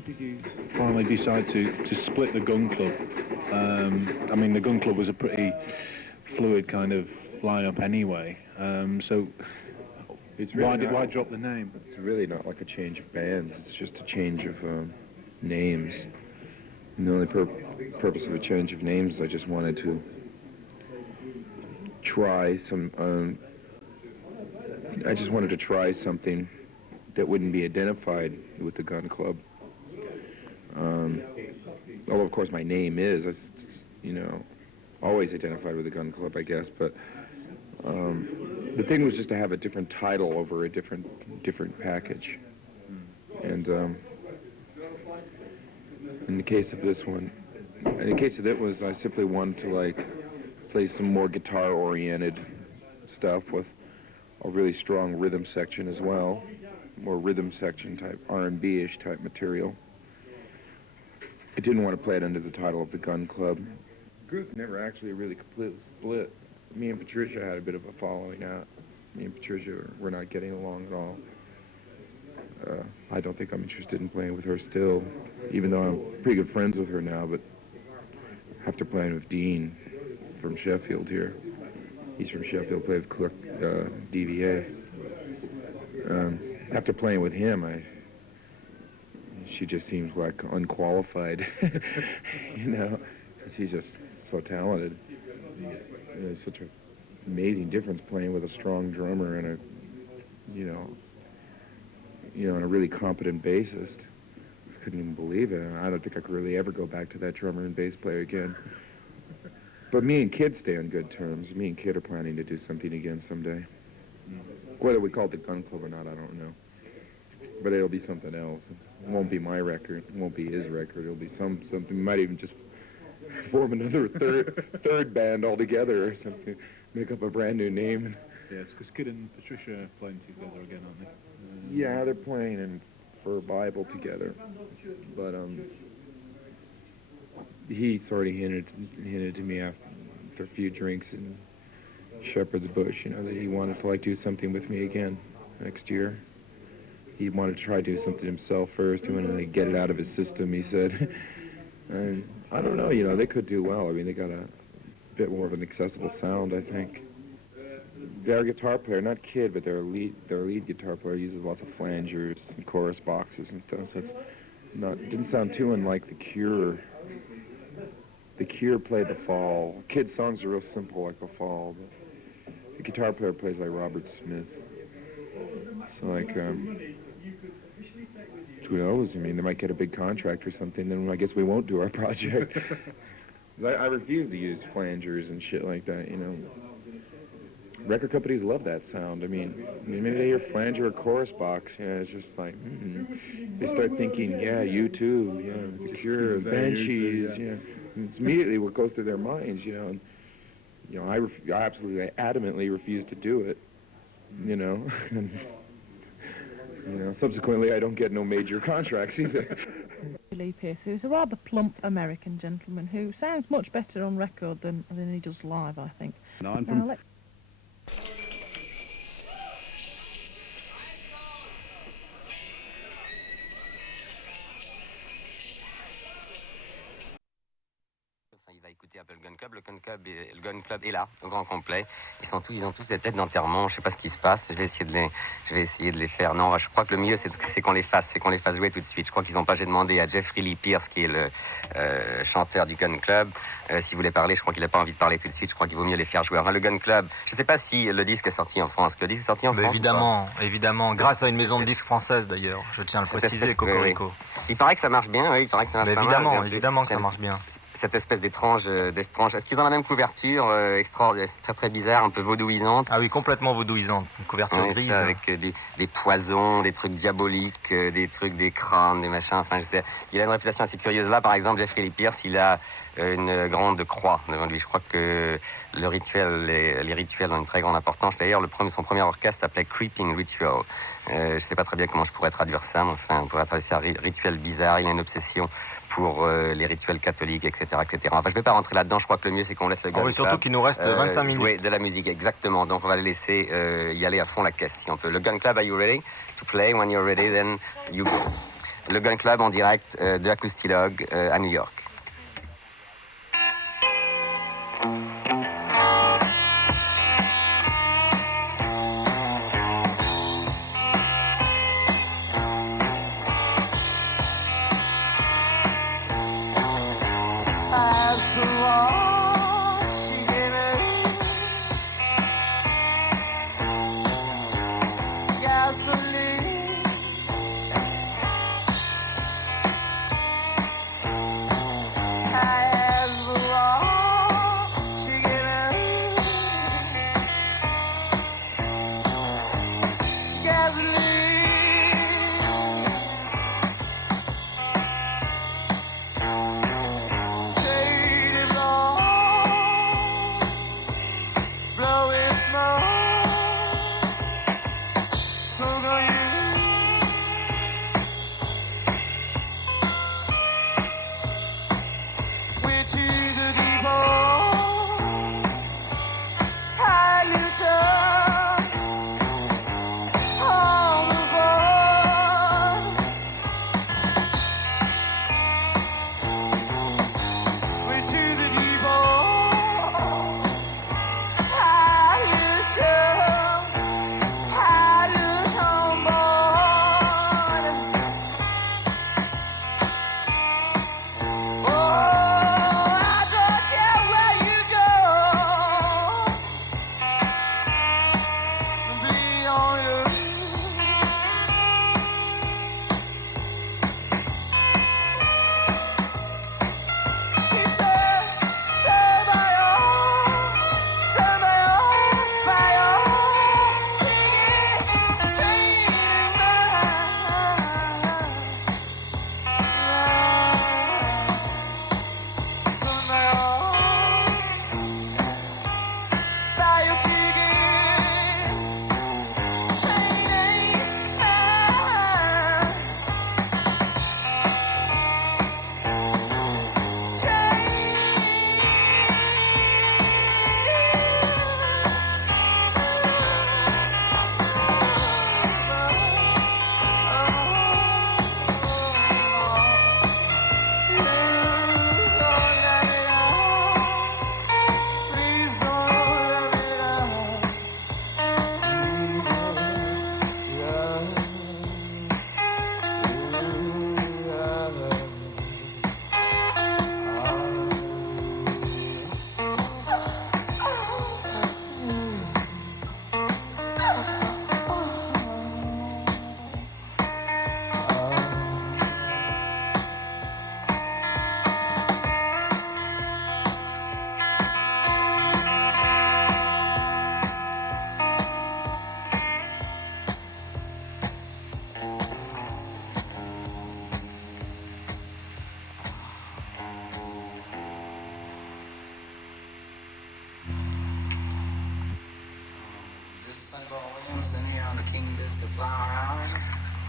why did you finally decide to split the gun club? I mean, the gun club was a pretty fluid kind of line-up anyway, so it's really why drop the name? It's really not like a change of bands, it's just a change of names. And the only purpose of a change of names is I just wanted to try some, I just wanted to try something that wouldn't be identified with the gun club. Although of course my name is, you know, always identified with the gun club, I guess, but the thing was just to have a different title over a different package. And in the case of this one, in the case of that was, I simply wanted to like play some more guitar-oriented stuff with a really strong rhythm section as well, more rhythm section type, R&B-ish type material. I didn't want to play it under the title of the Gun Club. The group never actually really completely split. Me and Patricia had a bit of a falling out. Me and Patricia were not getting along at all. I don't think I'm interested in playing with her still, even though I'm pretty good friends with her now, but after playing with Dean from Sheffield here, he's from Sheffield, played with Clark, DVA. After playing with him, she just seems like unqualified, you know, because he's just so talented. There's such an amazing difference playing with a strong drummer and and a really competent bassist. I couldn't even believe it. I don't think I could really ever go back to that drummer and bass player again. But me and Kid stay on good terms. Me and Kid are planning to do something again someday. Whether we call it the Gun Club or not, I don't know. But it'll be something else. It won't be my record. It won't be his record. It'll be something. We might even just form another third band altogether or something. Make up a brand new name. Yes, because Kid and Patricia are playing together again, aren't they? Yeah, they're playing for Bible together. But he sort of hinted to me after a few drinks in Shepherd's Bush, you know, that he wanted to like do something with me again next year. He wanted to try to do something himself first. He wanted to get it out of his system, he said. And I don't know, you know, they could do well. I mean, they got a bit more of an accessible sound, I think. Their guitar player, not Kid, but their lead guitar player uses lots of flangers and chorus boxes and stuff, so it didn't sound too unlike The Cure. The Cure played The Fall. Kid's songs are real simple like The Fall, but the guitar player plays like Robert Smith. So like, who knows? I mean, they might get a big contract or something, then I guess we won't do our project. I refuse to use flangers and shit like that, you know. Record companies love that sound. I mean maybe they hear flanger or chorus box, you know, it's just like, they start thinking, yeah, U2, yeah, The Cure, Banshees, yeah. It's immediately what goes through their minds, you know. And, you know, I absolutely, adamantly refuse to do it, you know. And, you know, subsequently, I don't get no major contracts either. Lee Pierce, who's a rather plump American gentleman who sounds much better on record than he does live, I think. No, I'm from... Il va écouter un peu le Gun Club. Le Gun Club est là, au grand complet. Ils ont tous des têtes d'enterrement. Je sais pas ce qui se passe. Je vais essayer de les faire. Non, je crois que le mieux, c'est qu'on les fasse jouer tout de suite. Je crois qu'ils n'ont pas. J'ai demandé à Jeffrey Lee Pierce, qui est le chanteur du Gun Club, s'il voulait parler. Je crois qu'il n'a pas envie de parler tout de suite. Je crois qu'il vaut mieux les faire jouer. Enfin, le Gun Club, je sais pas si le disque est sorti en France. Le disque est sorti en France? Évidemment. Grâce à une maison de disques française, d'ailleurs. Je tiens à le préciser, Cocorico. Oui. Il paraît que ça marche bien, oui. Il paraît que ça marche pas mal. Évidemment que ça marche bien. Cette espèce d'étrange... Est-ce qu'ils ont la même couverture très très bizarre, un peu vaudouisante? Ah oui, complètement vaudouisante. Une couverture grise. Avec des poisons, des trucs diaboliques, des crânes, des machins. Enfin, il a une réputation assez curieuse. Là, par exemple, Jeffrey Lee Pierce, il a une grande croix devant lui. Je crois que les rituels ont une très grande importance. D'ailleurs, son premier orchestre s'appelait Creeping Ritual. Je ne sais pas très bien comment je pourrais traduire ça, mais enfin, on pourrait traduire ça rituel bizarre. Il a une obsession pour les rituels catholiques, etc., etc. Enfin, je ne vais pas rentrer là-dedans. Je crois que le mieux, c'est qu'on laisse le Gun Club surtout qu'il nous reste 25 minutes. Jouer de la musique, exactement. Donc, on va les laisser y aller à fond la caisse, si on peut. Le Gun Club, are you ready to play? When you're ready, then you go. le Gun Club en direct de Acoustilogue à New York.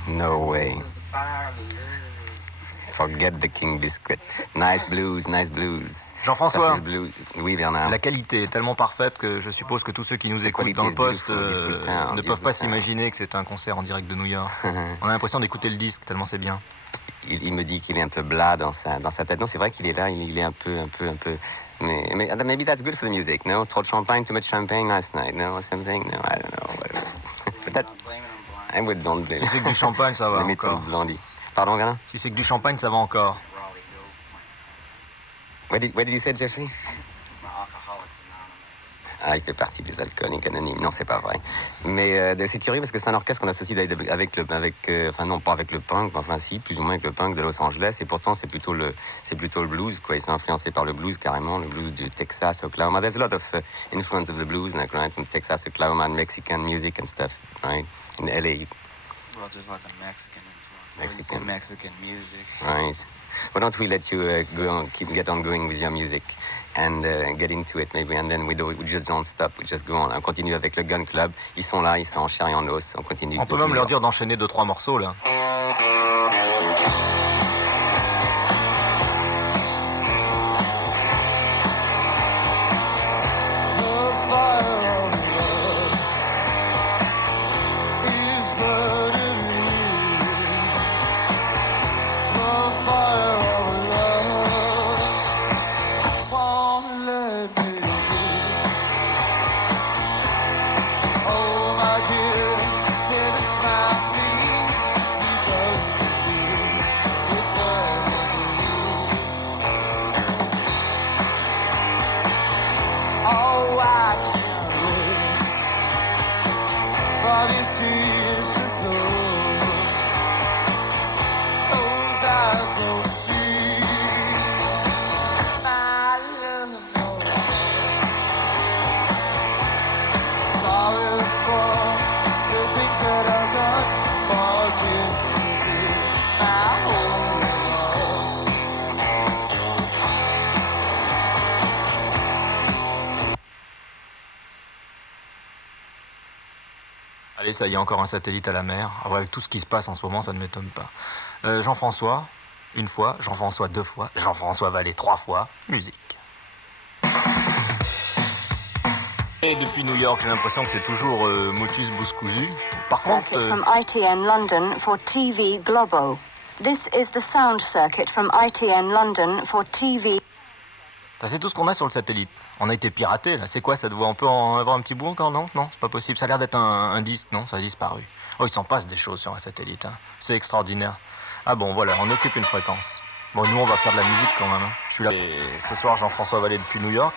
No way. Forget the King Biscuit. Nice blues, nice blues. Jean-François, oui, Bernard. La qualité est tellement parfaite que je suppose que tous ceux qui nous écoutent dans le poste ne peuvent pas s'imaginer que c'est un concert en direct de New York. On a l'impression d'écouter le disque, tellement c'est bien. Il me dit qu'il est un peu blas dans sa tête. Non, c'est vrai qu'il est là, il est un peu. Mais maybe that's good for the music, no? Trop de champagne, too much champagne last night, no? Something, no? I don't know, whatever. Peut-être. I would don't blame. Si c'est que du champagne, ça va encore. Pardon, Bernard? Si c'est que du champagne, ça va encore. What did you say, Jeffrey? Ah, il fait partie des alcooliques anonymes. Non, c'est pas vrai. Mais c'est curieux parce que c'est un orchestre qu'on associe enfin non pas avec le punk, mais enfin si, plus ou moins avec le punk de Los Angeles. Et pourtant c'est plutôt le blues, quoi. Ils sont influencés par le blues carrément, le blues du Texas, Oklahoma. There's a lot of influence of the blues, like, right, from Texas, Oklahoma, and Mexican music and stuff, right, in LA. Well, just like a Mexican influence. Mexican music. Right. Why don't we let you get on going with your music and get into it maybe, and then we just don't stop, we just go on. On continue avec le Gun Club. Ils sont là, ils sont en chair et en os. On continue. On peut même leur dire d'enchaîner 2-3 morceaux là. Allez, ça y est, encore un satellite à la mer. Ah ouais, avec tout ce qui se passe en ce moment, ça ne m'étonne pas. Jean-François, une fois. Jean-François, 2 fois. Jean-François Vallée, 3 fois. Musique. Et depuis New York, j'ai l'impression que c'est toujours motus bouscousu. Par contre... Circuit from ITN London for TV Globo. This is the sound circuit from ITN London for TV. Ça, c'est tout ce qu'on a sur le satellite. On a été piraté, là. C'est quoi, ça doit... On peut en avoir un petit bout encore, non? Non, c'est pas possible. Ça a l'air d'être un disque, non? Ça a disparu. Oh, il s'en passe des choses sur un satellite, hein. C'est extraordinaire. Ah bon, voilà, on occupe une fréquence. Bon, nous, on va faire de la musique quand même, hein. Je suis là. Et ce soir, Jean-François Vallée depuis New York.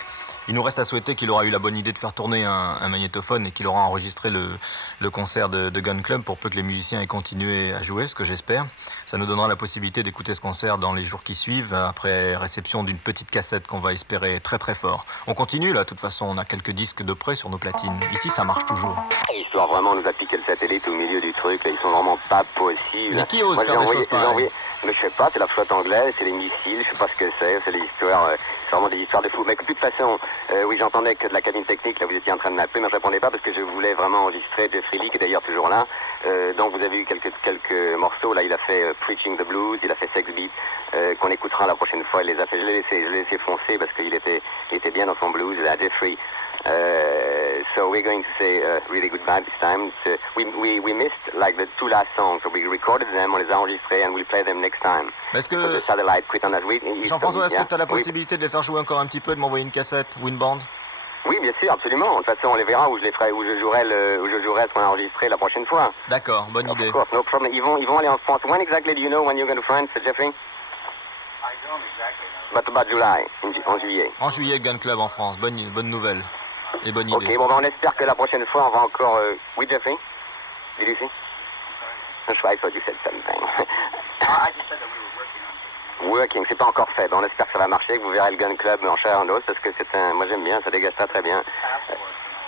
Il nous reste à souhaiter qu'il aura eu la bonne idée de faire tourner un magnétophone et qu'il aura enregistré le concert de Gun Club pour peu que les musiciens aient continué à jouer, ce que j'espère. Ça nous donnera la possibilité d'écouter ce concert dans les jours qui suivent, après réception d'une petite cassette qu'on va espérer très très fort. On continue là, de toute façon, on a quelques disques de près sur nos platines. Ici, ça marche toujours. L'histoire vraiment nous a piqué le satellite au milieu du truc, là, ils sont vraiment pas possibles. Mais qui ose faire des choses pareilles? Mais je sais pas, c'est la flotte anglaise, c'est les missiles, je sais pas ce que c'est des histoires, c'est vraiment des histoires de fous. Mais de toute façon, oui, j'entendais que de la cabine technique, là vous étiez en train de m'appeler, mais je répondais pas parce que je voulais vraiment enregistrer Jeffrey Lee, qui est d'ailleurs toujours là. Donc vous avez eu quelques morceaux, là il a fait Preaching the Blues, il a fait Sex Beat, qu'on écoutera la prochaine fois, il les a fait, je l'ai laissé foncer parce qu'il était bien dans son blues, là, Jeffrey. So we're going to say really goodbye this time. We missed like the 2 last songs, so we recorded them, on les a enregistrés, and we'll play them next time. Est-ce que... So the satellite quit on us. Jean-François, est-ce que tu as la possibilité de les faire jouer encore un petit peu, de m'envoyer une cassette ou une bande? Oui, bien sûr, absolument. De toute façon, on les verra où je jouerai ce qu'on a enregistré la prochaine fois. D'accord, bonne idée. Of course, no problem. Ils vont aller en France. When exactly do you know when you're going to France, Jeffrey? I don't exactly know. But about July, en juillet. En juillet, Gun Club en France, bonne nouvelle. Et bonne idée. Ok, bon, ben, on espère que la prochaine fois, on va encore... Oui, Jeffrey? Did you see? I thought you said something. I just said that we were working on it. Working, c'est pas encore fait. Ben, on espère que ça va marcher, que vous verrez le Gun Club en chair en os, parce que moi j'aime bien, ça dégage ça très bien.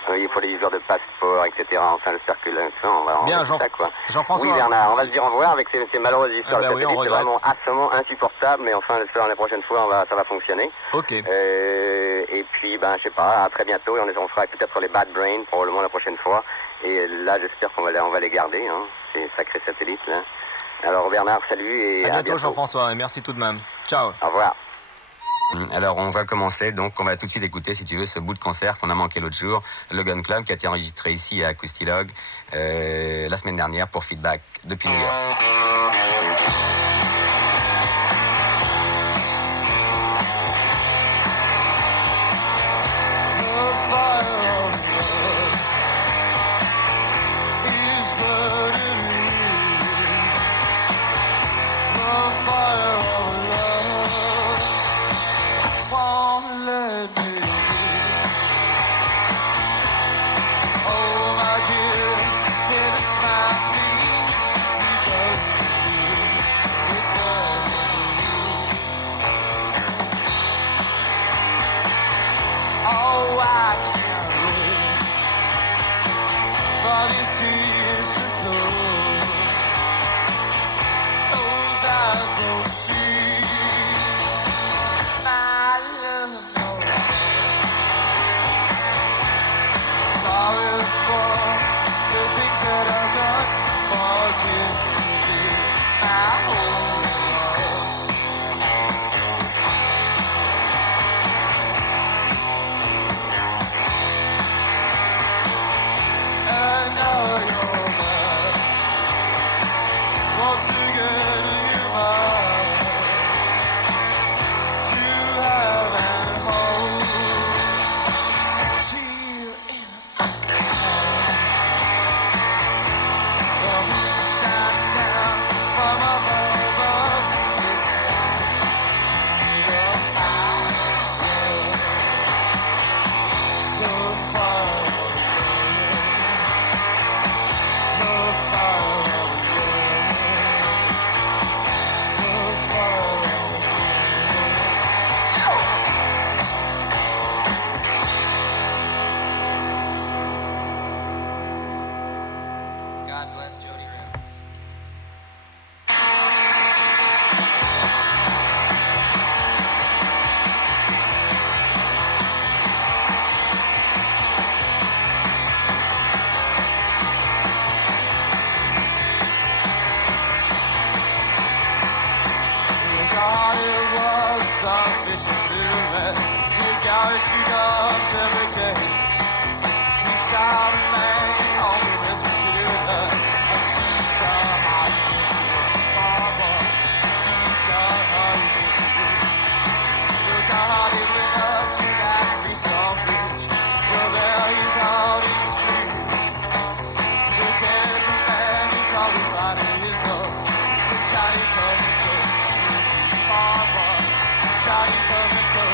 Oui, pour les histoires de passeport, etc. Enfin, j'espère que là, on va... Bien, Jean-François. Oui, Bernard, on va se dire au revoir avec ces malheureuses histoires. Ah ben oui, c'est vraiment absolument insupportable, mais enfin, j'espère la prochaine fois, ça va fonctionner. Ok. Et puis, ben, je sais pas, à très bientôt. On fera peut-être sur les Bad Brains, probablement la prochaine fois. Et là, j'espère qu'on va les garder, hein, ces sacrés satellites, là. Alors, Bernard, salut et à bientôt. Jean-François, et merci tout de même. Ciao. Au revoir. Alors on va commencer, donc on va tout de suite écouter, si tu veux, ce bout de concert qu'on a manqué l'autre jour, le Gun Club, qui a été enregistré ici à Acoustilog la semaine dernière pour Feedback depuis New York. some vicious little man. We got two dogs every day. We saw the man on the west Virginia. I see some Hollywood, Barbara. See some Hollywood. There's a Hardy went up to that Freestone Bridge. Well, there he thought he was free. The temple man, he called his body his own. He said, Johnny, come and go. Barbara, Johnny, come and go.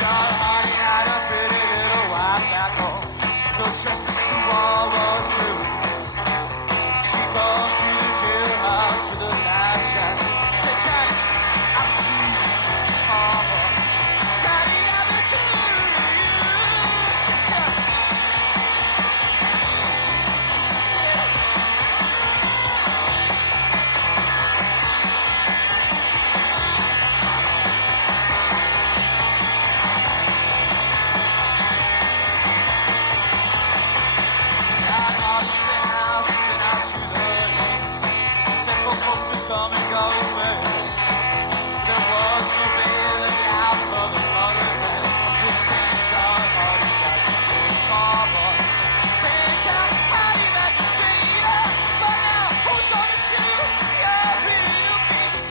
John Hardy had a pretty little wife back home. The dress that she wore was blue. She come to the jailhouse with a light shine. Said, Johnny, I'm true. Barbara, Johnny, I'm true. She said, come and go his way. There was no bail in the house of the mother man. This St. John Hardy got to go Barbara. St. John Hardy got to Virginia. But now who's gonna shoot your little feet?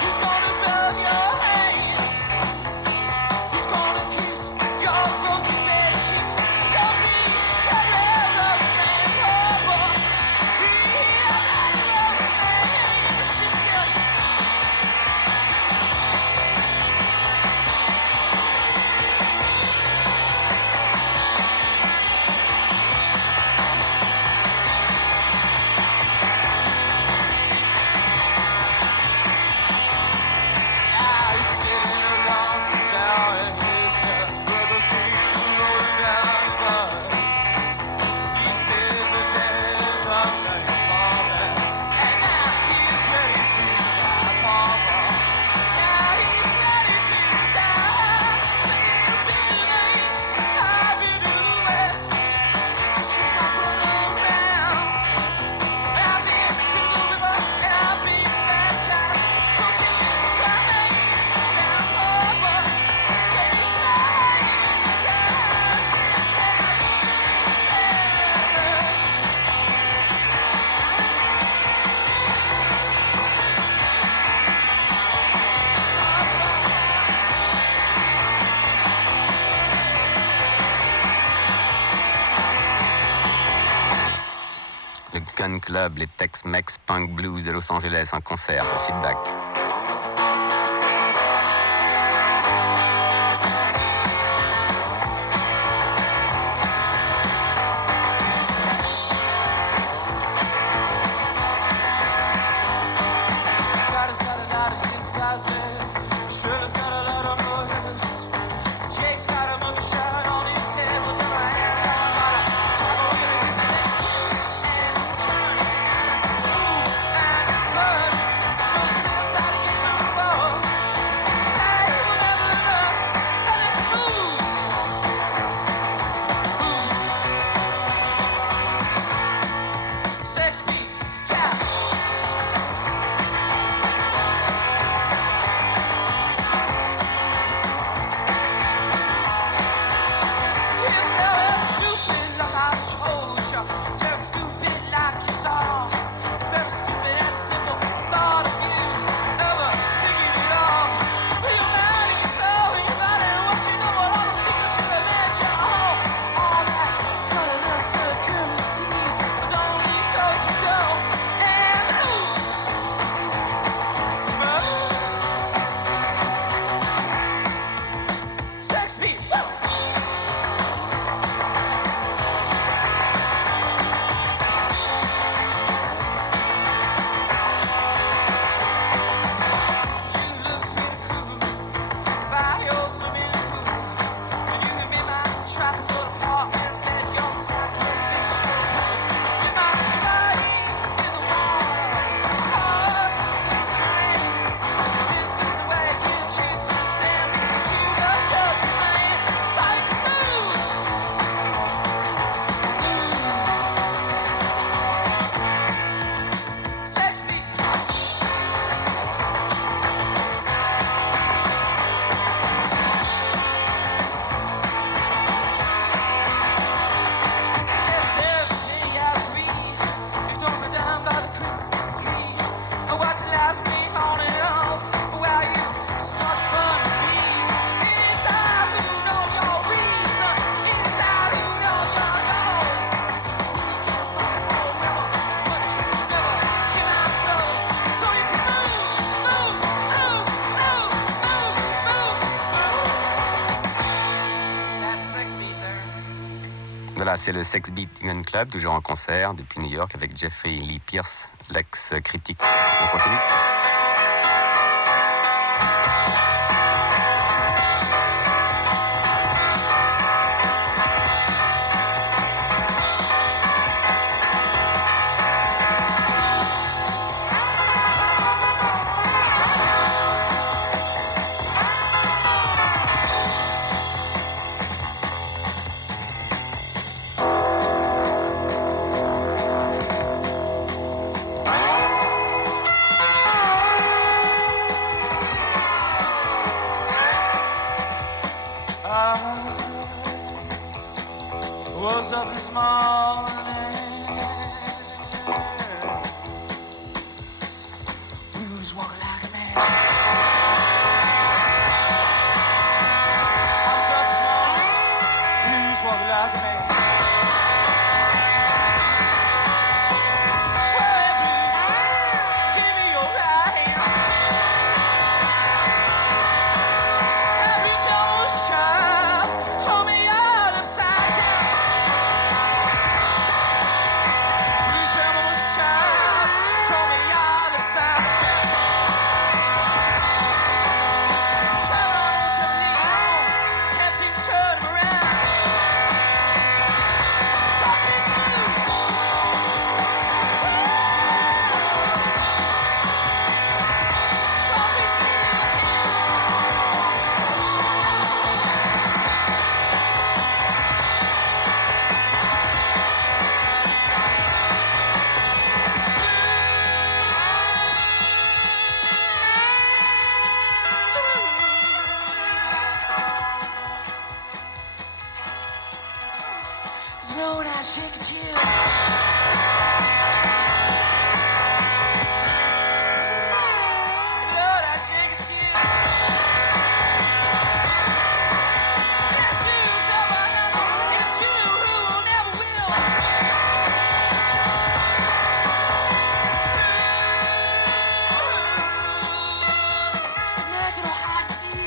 Who's gonna rub your hands? Who's gonna kiss your rosy bed cheeks? Tell me, that railroad man, Barbara. Be a railroad man. She said, now he's sitting alone down in his cell, with the street rolling down his eyes. He's been the dead of night, Barbara. And now he's ready to die, Barbara. Now he's ready to die. Little Billy, I've been to the west. Since you got put around. I've been to the river and I've been baptized. So take me trying down, Barbara. Take me trying down. She Le Gun Club, les Tex-Mex Punk Blues de Los Angeles en concert au Feedback. Try's got a lot of size. Shirley's got a lot on her hips. Jake's got a mugshot on his head. Well, never had I got a trouble with his head. Twist and turn and move and burn. Don't suicide Voilà, c'est le Sex Beat Gun Club, toujours en concert depuis New York avec Jeffrey Lee Pierce, l'ex-critique. On continue. Was up this morning, blues walking like a man. I was up this morning, blues walking like a man. Well, blues, give me your right hand. Every show shine, show me out upside down. Lord, I shake a chill. Lord, I shake a chill. It's you, double hammer. It's you who will never will. Look at how I see.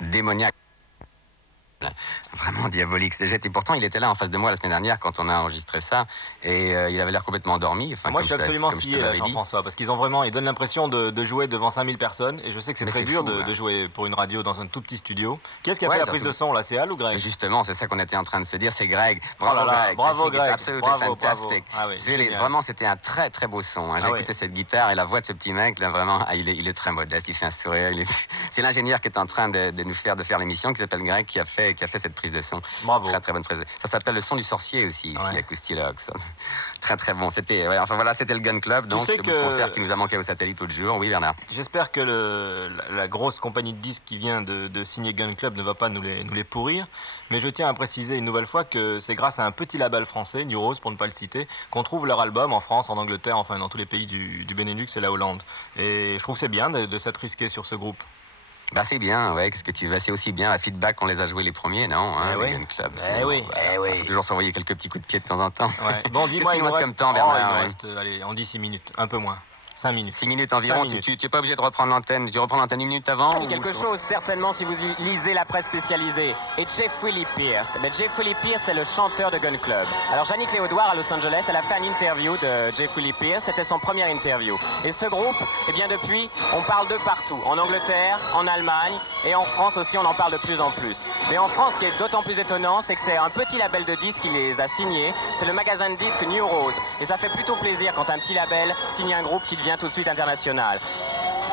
Démoniaque. Vraiment complètement diabolique. Et pourtant, il était là en face de moi la semaine dernière quand on a enregistré ça, et il avait l'air complètement endormi. Enfin, Moi, je suis comme absolument comme je te scié, là, l'avais dit. Jean-François, parce qu'ils ils donnent l'impression de jouer devant 5000 personnes, et je sais que c'est Mais très c'est dur fou, de hein. jouer pour une radio dans un tout petit studio. Qu'est-ce qui a Ouais, fait la c'est prise de absolument- son, là? C'est Al ou Greg? Justement, c'est ça qu'on était en train de se dire, c'est Greg. Oh là Bravo là, Greg. bravo, I think it's Greg. absolutely Bravo, fantastic. bravo. Ah oui, C'est really- génial. vraiment, c'était un très très beau son. Hein. J'ai Ah oui. écouté cette guitare et la voix de ce petit mec, là, vraiment, il est très modeste, il fait un sourire. C'est l'ingénieur qui est en train de nous faire l'émission, qui s'appelle Greg, qui a fait cette prise de son. Bravo. Très très bonne prise. Ça s'appelle Le son du sorcier aussi, ici, Ouais. acoustic. Très très bon. C'était, ouais, enfin voilà, c'était le Gun Club, donc sais c'est que- le concert qui nous a manqué au satellite l'autre jour. Oui, Bernard. J'espère que la grosse compagnie de disques qui vient de signer Gun Club ne va pas nous les pourrir, mais je tiens à préciser une nouvelle fois que c'est grâce à un petit label français, New Rose pour ne pas le citer, qu'on trouve leur album en France, en Angleterre, enfin dans tous les pays du Benelux et la Hollande. Et je trouve que c'est bien de s'être risqué sur ce groupe. Bah c'est bien, ouais, qu'est-ce que tu veux, c'est aussi bien à Feedback qu'on les a joués les premiers, non hein, Eh les oui. Gun Club. Eh finalement. oui, Bah, eh oui. Faut toujours s'envoyer quelques petits coups de pied de temps en temps. Ouais. Bon, dis-moi, Qu'est-ce qu'il nous reste comme temps, il Bernard me ouais. reste, allez, on dit 6 minutes, un peu moins. 5 minutes. 6 minutes environ, 5 minutes. tu n'es pas obligé de reprendre l'antenne. Tu reprends l'antenne 1 minute avant ou- Quelque chose, certainement, si vous lisez la presse spécialisée. Et Jeffrey Lee Pierce. Mais Jeffrey Lee Pierce est le chanteur de Gun Club. Alors, Jannick Léodoir, à Los Angeles, elle a fait une interview de Jeffrey Lee Pierce. C'était son première interview. Et ce groupe, eh bien, depuis, on parle d'eux partout. En Angleterre, en Allemagne, et en France aussi, on en parle de plus en plus. Mais en France, ce qui est d'autant plus étonnant, c'est que c'est un petit label de disques qui les a signés. C'est le magasin de disques New Rose. Et ça fait plutôt plaisir quand un petit label signe un groupe qui devient tout de suite international.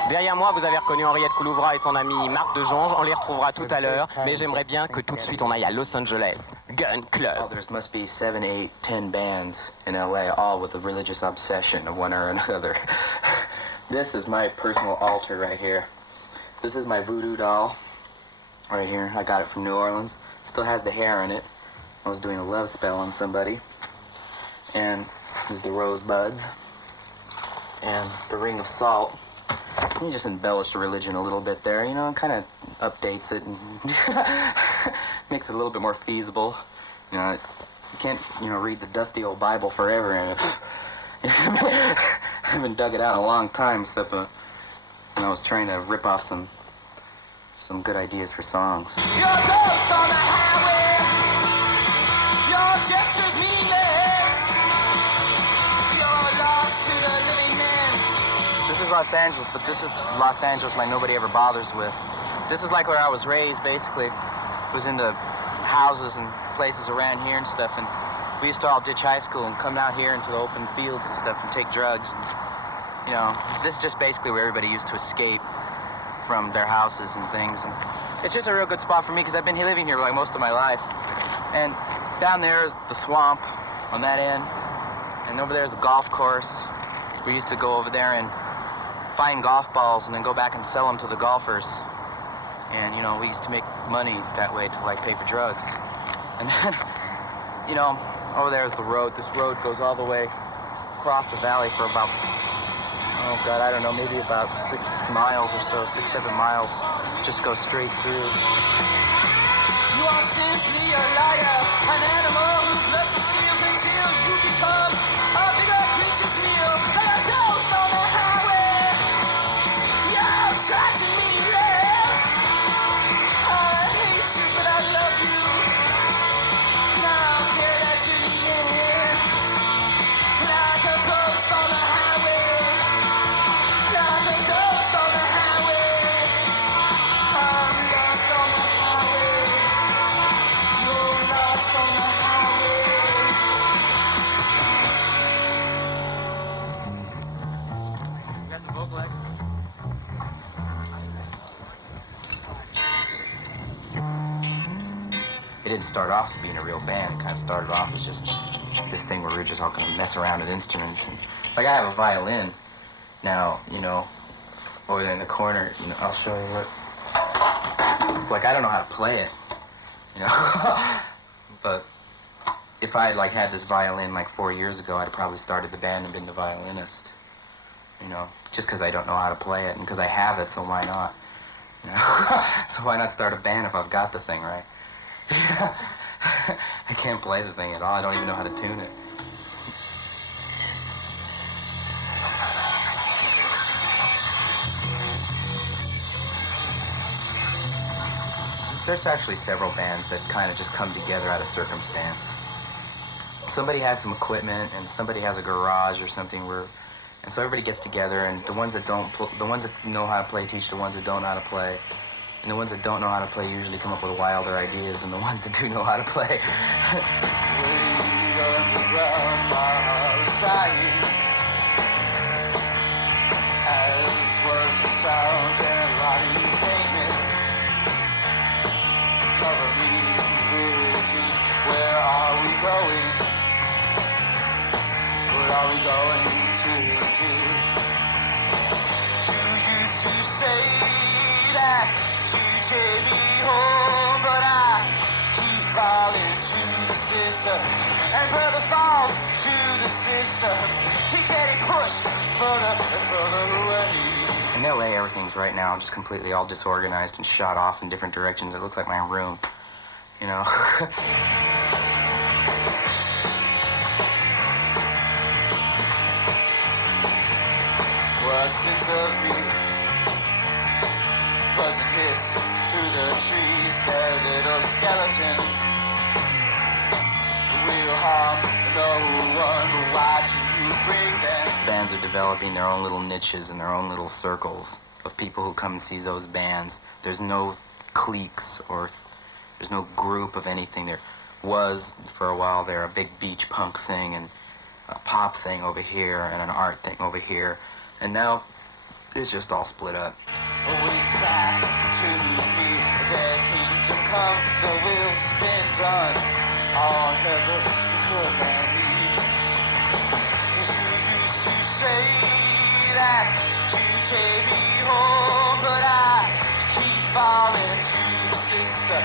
Derrière moi, vous avez reconnu Henriette Coulouvra et son ami Marc de Jonge. On les retrouvera tout à l'heure, mais j'aimerais bien que tout de suite on aille à Los Angeles. Gun Club. Oh, there must be 7, 8, 10 bands in LA, all with a religious obsession of one or another. This is my personal altar right here. This is my voodoo doll right here. I got it from New Orleans. Still has the hair in it. I was doing a love spell on somebody. And this is the rosebuds. And the ring of salt. You just embellished the religion a little bit there, you know, and kind of updates it and makes it a little bit more feasible. You know, you can't, read the dusty old Bible forever and I haven't dug it out in a long time, except when I was trying to rip off some good ideas for songs. Your ghost on the highway, your gestures meaningless, you're lost to the living man. This is Los Angeles, but this is Los Angeles like nobody ever bothers with. This is like where I was raised, basically. Was in the houses and places around here and stuff, and we used to all ditch high school and come out here into the open fields and stuff and take drugs. And, this is just basically where everybody used to escape from their houses and things. And it's just a real good spot for me because I've been living here like most of my life. And down there is the swamp on that end, and over there is a golf course. We used to go over there and find golf balls and then go back and sell them to the golfers. And, we used to make money that way to, pay for drugs. And then, over there is the road. This road goes all the way across the valley for about, oh, God, I don't know, maybe about 6 miles or so, 6, 7 miles. Just go straight through. You are simply a liar, an animal who flesh and steals until you become a bigger creature's meal. Like a ghost on the highway, you're trash and meaningless. I hate you, but I love you. And I don't care that you're near. Like a ghost on the highway, like a ghost on the highway. I'm lost on the highway. You're lost on the highway. That's a vocal act. It didn't start off as being a real band. It kind of started off as just this thing where we were just all going to mess around with instruments. And, I have a violin now, over there in the corner. I'll show you what. I don't know how to play it, but if I had had this violin 4 years ago, I'd have probably started the band and been the violinist. Just because I don't know how to play it and because I have it, so why not? So why not start a band if I've got the thing right? I can't play the thing at all. I don't even know how to tune it. There's actually several bands that kind of just come together out of circumstance. Somebody has some equipment and somebody has a garage or something and so everybody gets together, and the ones that know how to play teach the ones who don't know how to play. And the ones that don't know how to play usually come up with wilder ideas than the ones that do know how to play. As was the sound and light payment. Cover me with trees. Where are we going? What are we going to do? You used to say that you take me home, but I keep falling to the system, and brother falls to the system. Keep getting pushed further and further away. In LA, everything's right now just completely all disorganized and shot off in different directions. It looks like my room, you know. Was sense of me buzzing hiss through the trees. Their little skeletons will harm no one. Why do you bring them? Bands are developing their own little niches and their own little circles of people who come and see those bands. There's no cliques or there's no group of anything. There was, for a while there, a big beach punk thing and a pop thing over here and an art thing over here. And now it's just all split up. Always back to me, their kingdom come, the will spin done. All heaven because I need. You used to say that you take me home, but I keep falling to the sister.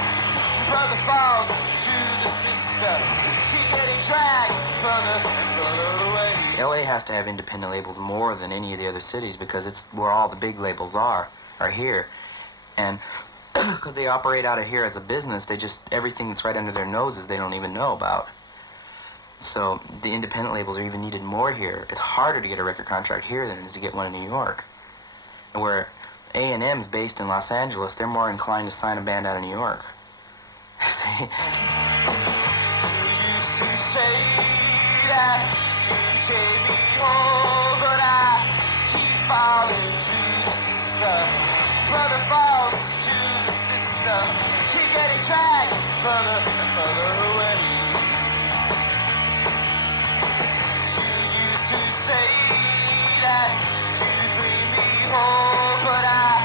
Brother falls to the sister. Keep getting dragged further and further away. LA has to have independent labels more than any of the other cities because it's where all the big labels are here. And because they operate out of here as a business, everything that's right under their noses they don't even know about. So the independent labels are even needed more here. It's harder to get a record contract here than it is to get one in New York. Where A&M's based in Los Angeles, they're more inclined to sign a band out of New York. See? You used to say that you take me home, but I keep falling to the system. Brother falls to the system. Keep getting dragged further and further away. You used to say that you bring me home, but I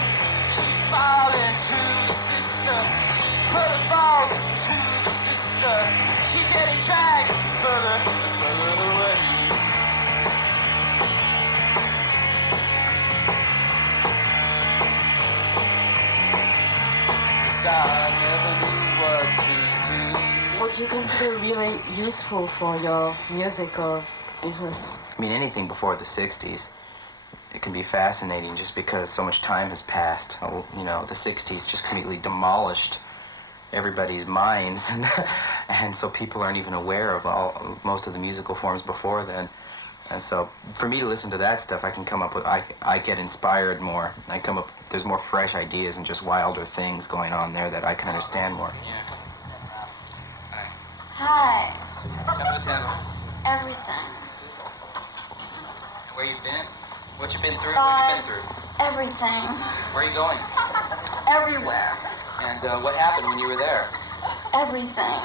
keep falling to the system. Brother falls to the system. Keep getting dragged further and further away. I never knew what to do. What do you consider really useful for your music or business? I mean, anything before the 60s, it can be fascinating just because so much time has passed. You know, the 60s just completely demolished everybody's minds, and so people aren't even aware of most of the musical forms before then. And so for me to listen to that stuff, I can come up with, I get inspired more. There's more fresh ideas and just wilder things going on there that I can understand more. Hi. Tell me. Everything. Where you been? What you been through? God, what you been through? Everything. Where are you going? Everywhere. And what happened when you were there? Everything.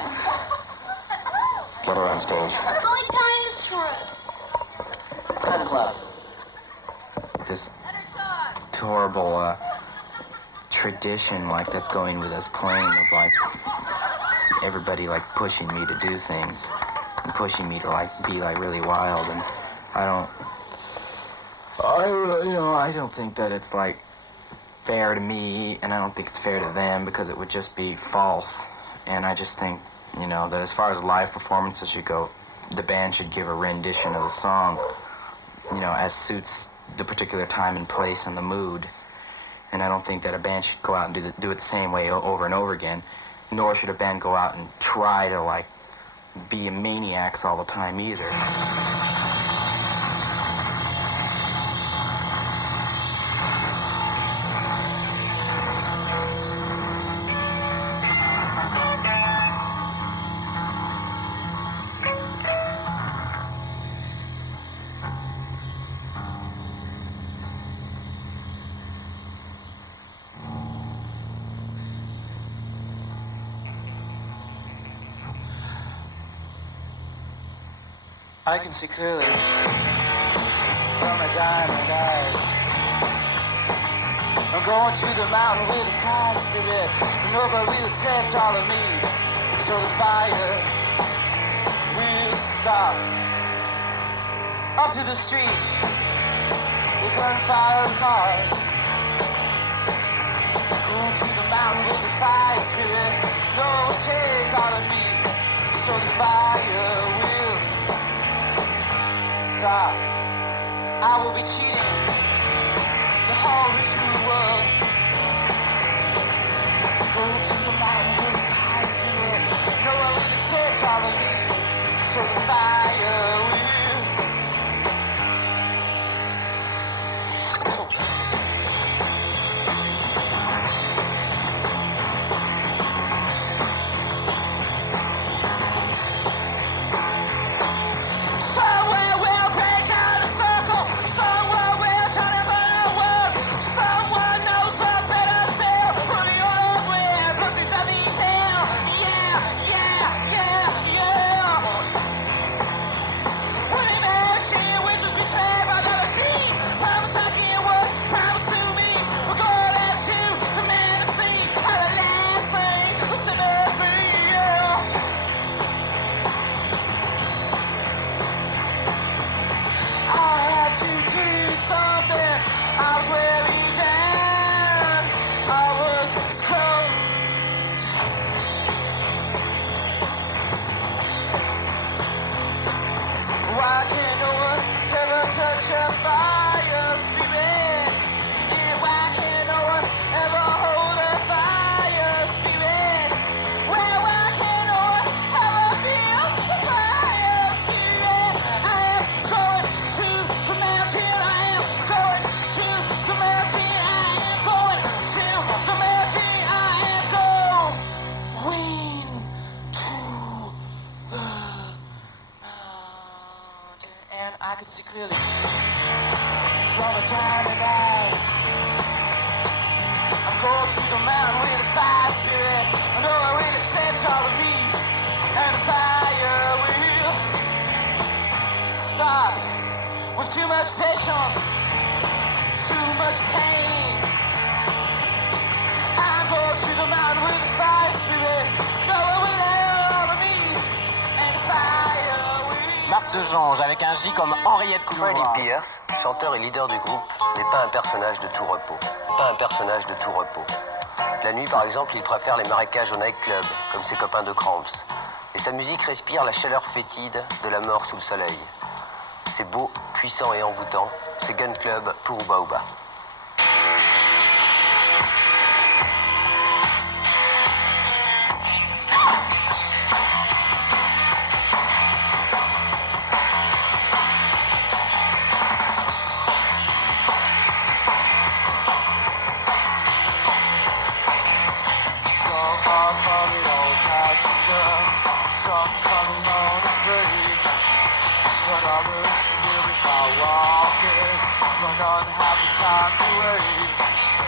Get her on stage. Only time is short. Gun Club. This horrible tradition like that's going with us playing of like everybody like pushing me to do things and pushing me to like be like really wild, and I don't think that it's like fair to me, and I don't think it's fair to them because it would just be false. And I just think, you know, that as far as live performances should go, the band should give a rendition of the song, you know, as suits the particular time and place and the mood. And I don't think that a band should go out and do it the same way over and over again, nor should a band go out and try to like be maniacs all the time either. I can see clearly from my diamond eyes. I'm going to the mountain with a fire spirit. Nobody will accept all of me, so the fire will stop. Up to the streets, the gunfire of cars. Going to the mountain with the fire spirit. No one will take all of me, so the fire will stop. I will be cheating the whole true world. Go to the mountain with the fire spirit. No one will accept all of me, so the fire will. Somewhere we'll break out a circle. Somewhere we'll turn it forward. Someone knows a better sail. Running on up with pussies on these hill. Yeah, yeah, yeah, yeah. When in there, she will just betray by the machine. Promise I can't work, promise to me. We're going out to the man to see how the last thing will set me free, yeah. I had to do something. I was weary down. I was cold. Why can't no one ever touch a fire spirit? Yeah, why can't no one ever hold a fire spirit? Well, why can't no one ever feel the fire spirit? I am going to the mountain. I am going to the mountain. I am going to the mountain. I am going to the mountain. And I can see clearly from a diamond eyes. I'm going to the mountain with a fire spirit. I know I will accept all of me, and the fire will stop. With too much patience, too much pain. I'm going to the mountain with a fire spirit. No one will love me, and the fire will. Marc de Jonge avec un J comme Henriette Freddie Couloir. Pierce, chanteur et leader du groupe, n'est pas un personnage de tout repos. Pas un personnage de tout repos. La nuit, par exemple, il préfère les marécages au nightclub, comme ses copains de Cramps. Et sa musique respire la chaleur fétide de la mort sous le soleil. C'est beau, puissant et envoûtant. C'est Gun Club pour Ouba Ouba. Some are coming on passenger, some coming on a freight. But others will be out walking, but none have the time to wait.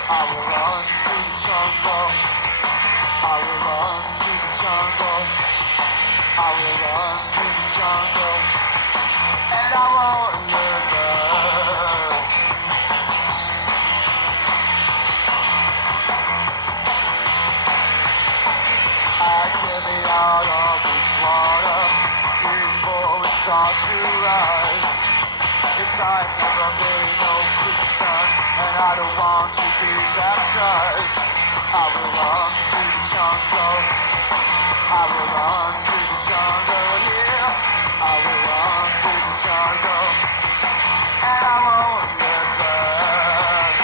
I will run through the jungle. I will run through the jungle. I will run through the jungle. And I won't look back. I get me out of this water before it starts to rise. It's I've never been no Christian, and I don't want to be baptized. I will run through the jungle. I will run through the jungle, yeah. I will run through the jungle, and I won't look back.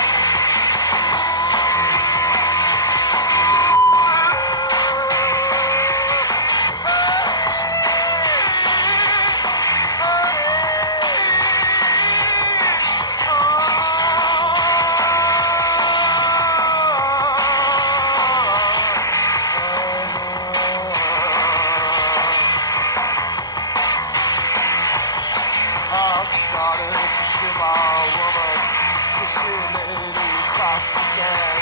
I started to give my woman till she made me cross again.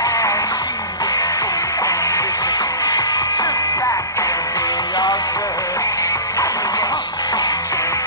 And she was so ambitious, took back everything I said. I will run through the jungle.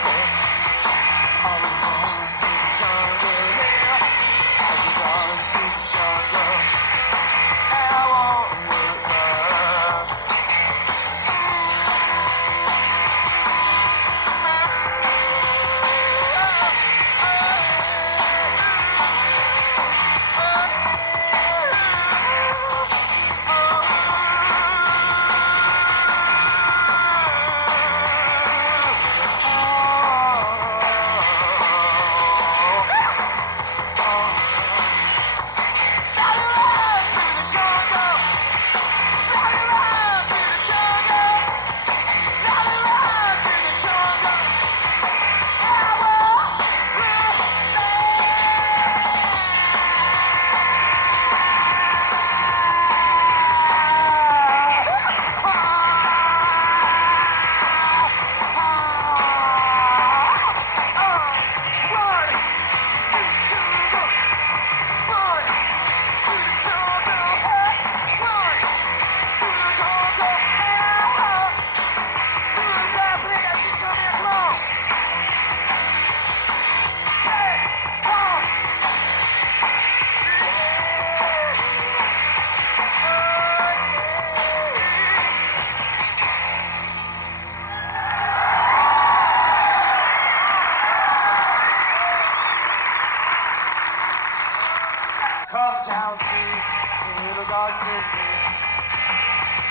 Come down to the little garden with me.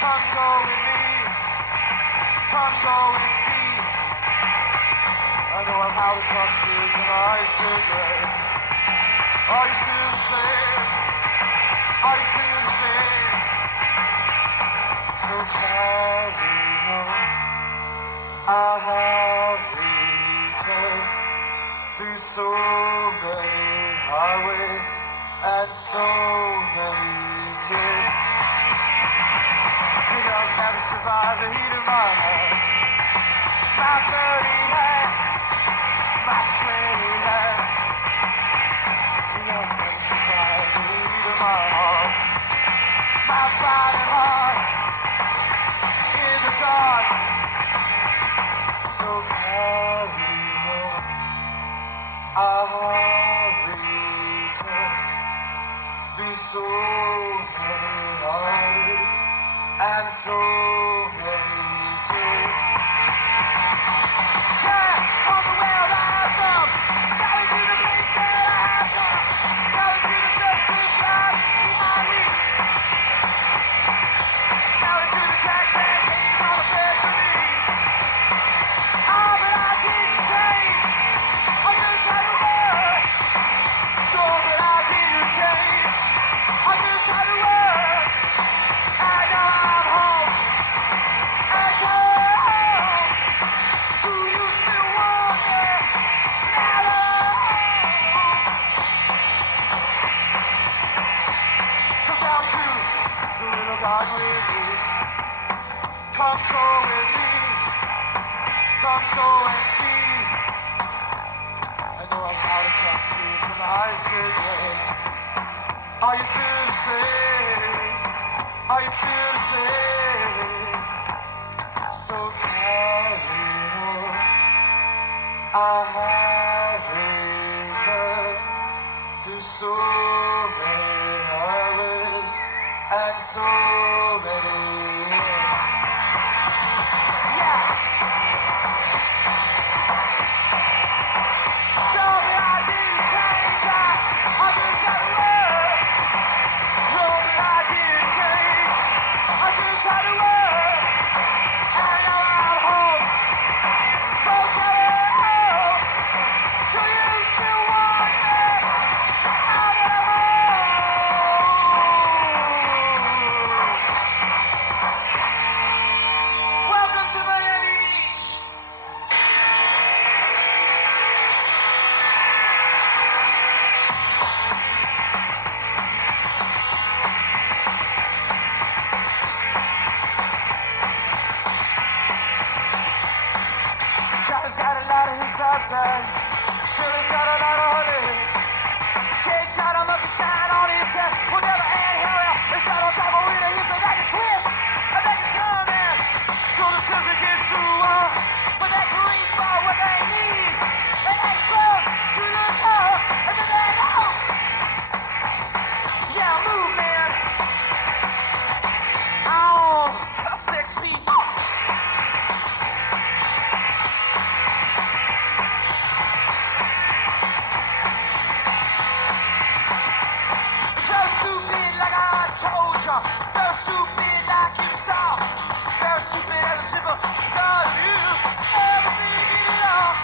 Come go with me. Come go and see. I know I'm out across years and I should gray. Are you still the same? Are you still the same? So carry on. I have returned through so many highways and so many tears. You know, I've never survived the heat of my heart. My dirty hand, my sweaty hand. You know, I've never survived the heat of my heart. My fighting heart in the dark. So carry on. I have returned through so many hours and so many tears. Yeah, on the world I have come, down to the place that I have come, down to the dust of God behind me, down to the cracks and stains on the bed for me. Ah, but I didn't change. I just had to work. No, but I didn't change. I just had to work. And now I'm home. And home. Do you still want me? Now I'm home. Come down to the little garden with me. Come go with me. Come go and see. I know I'm out across streets and I still play. Are you still the same? Are you still the same? So carry on. I have returned through so many hours and so many years. Yeah. No, but I didn't change. I just had to work. No, but I didn't change. I just had to work. And now I'm home. So carry on. Do you still want me? I'm at home. Welcome to Miami Beach. John's got a lot of his outside. Shirley's got a lot of honey. Jake's got a monkey shine on his head. We'll never end here. It's not on top of it. It's a back and twist. A back and turn man. So the scissor gets through. But they can reach for what they need. And explode to the core. And then they know. Yeah, move, man. Oh, 6 feet. Very stupid like I told ya. Very stupid like you saw. Very stupid as a shipper. Got you. Everything in it all.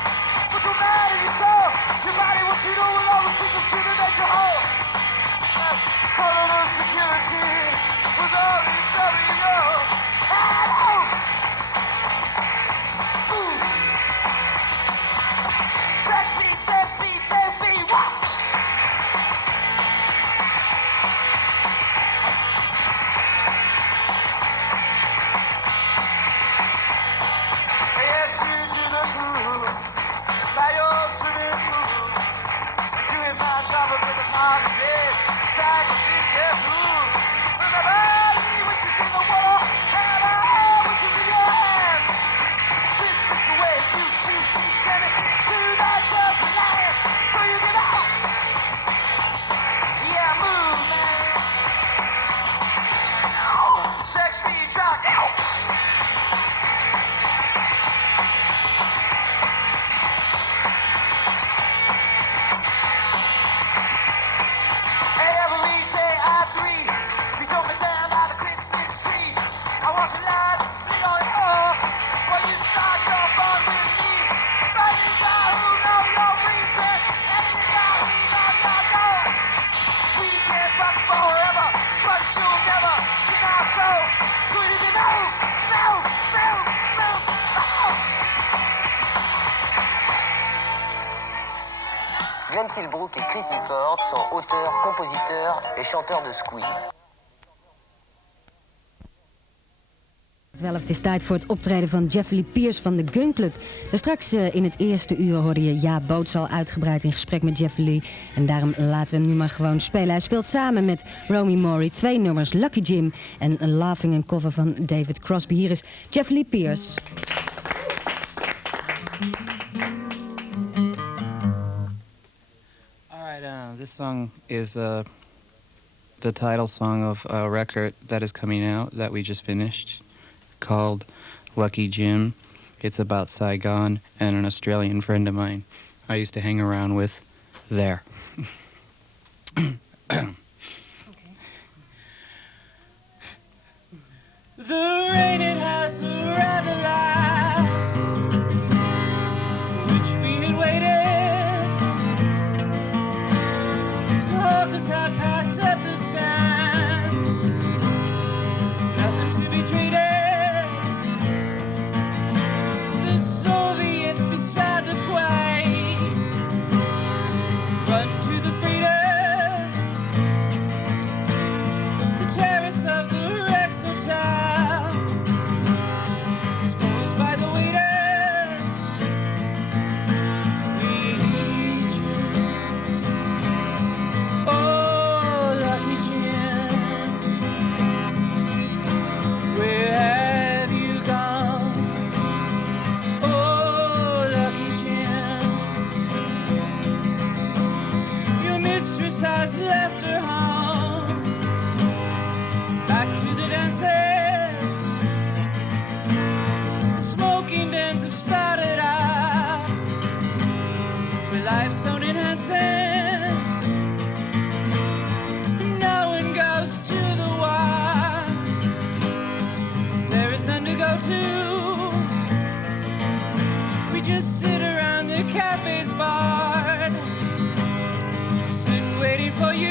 But you're mad at yourself. Your body, what you do with all the secret shit that you hold. Follow the security. With all this stuff you know. And oh! Ooh. 6 feet, 6 feet, 6 feet. What? Yes, you to the pool, by your swimming pool. Tilbrook et Chris Difford sont auteurs, compositeurs et chanteurs de Squeeze. Wel, het is tijd voor het optreden van Jeffrey Lee Pierce van de Gun Club. Straks in het eerste uur hoorde je Jaap Boots al uitgebreid in gesprek met Jeffrey Lee. En daarom laten we hem nu maar gewoon spelen. Hij speelt samen met Romi Mori 2 nummers, Lucky Jim en Laughing, een cover van David Crosby. Hier is Jeffrey Lee Pierce. This song is the title song of a record that is coming out that we just finished called Lucky Jim. It's about Saigon and an Australian friend of mine I used to hang around with there. The rain, it has arrived at last, which we had waited. The hawkers had packed up the stands, nothing to be traded. The Soviets beside the quay run to the freighters, the terrace of the Rex Hotel exposed by the waiters. We need you, oh Lucky Jim, where have you gone? Oh Lucky Jim, your mistress has left her home, back to the dances. The smoking dens have started out with life so enhancing. No one goes to the Y, there is none to go to. We just sit around the cafes barred, sitting waiting for you.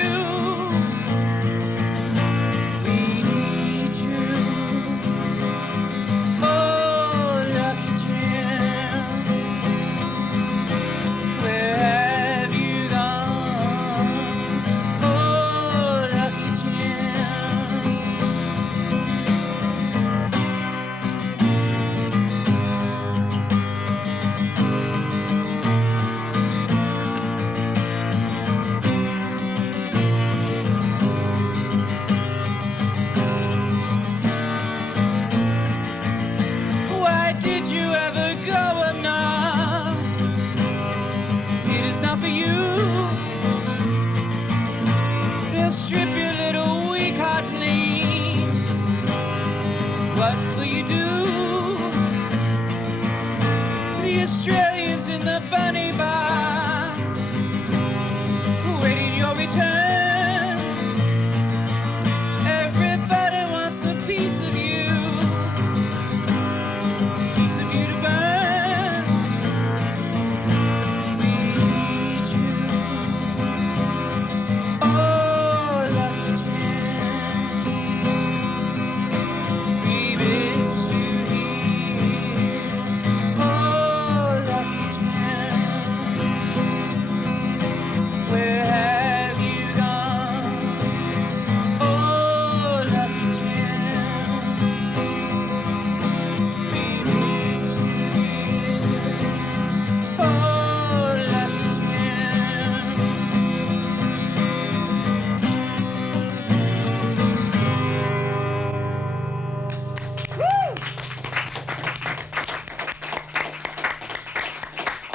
We need you, oh Lucky Jim, where have you gone? Oh Lucky Jim. Why did you ever go up now? It is not for you. They'll strip your little weak heart clean. What will you do? The Australians in the bunny bar waiting your return. Everybody wants a piece of you, piece of you to burn. We need you, oh Lucky Jim. We miss you here, oh Lucky Jim. Where have you gone? Oh Lucky Jim. We miss you here, oh Lucky Jim.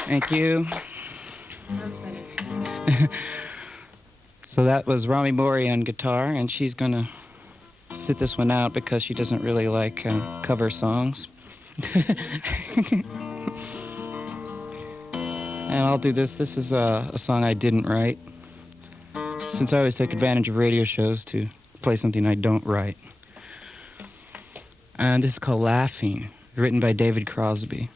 Thank you. So that was Romi Mori on guitar, and she's gonna sit this one out because she doesn't really like cover songs. And I'll do this. This is a song I didn't write, since I always take advantage of radio shows to play something I don't write. And this is called Laughing, written by David Crosby.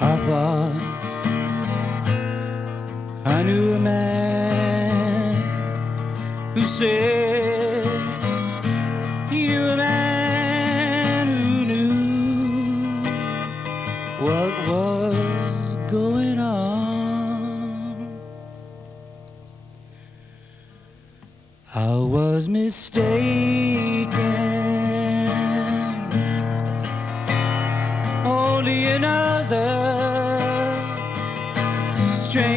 I thought I knew a man who said he knew a man who knew what was going on. I was mistaken, only another stranger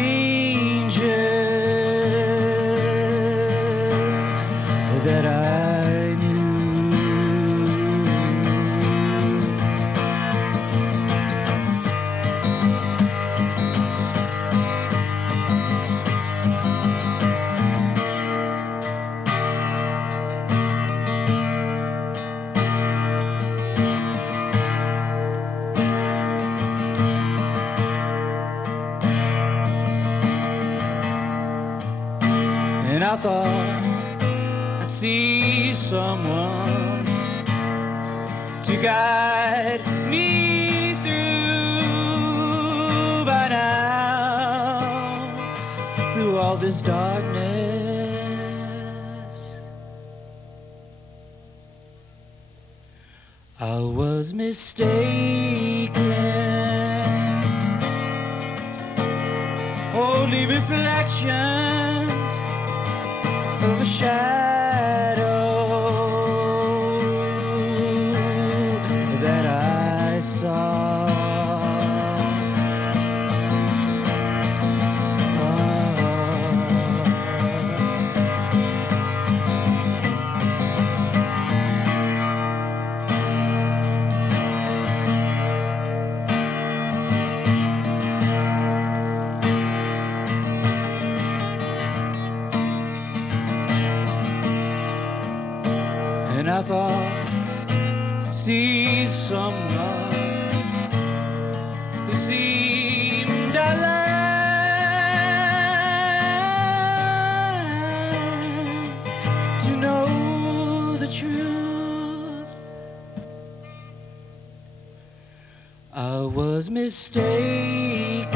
that I knew. And I thought I'd see someone to guide me through by now, through all this darkness. I was mistaken, only reflection of a shadow that I saw. And I thought I'd see someone who seemed alas to know the truth. I was mistaken,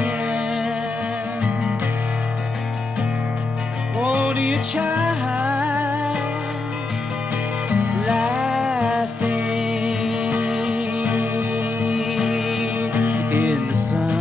only a child laughing in the sun.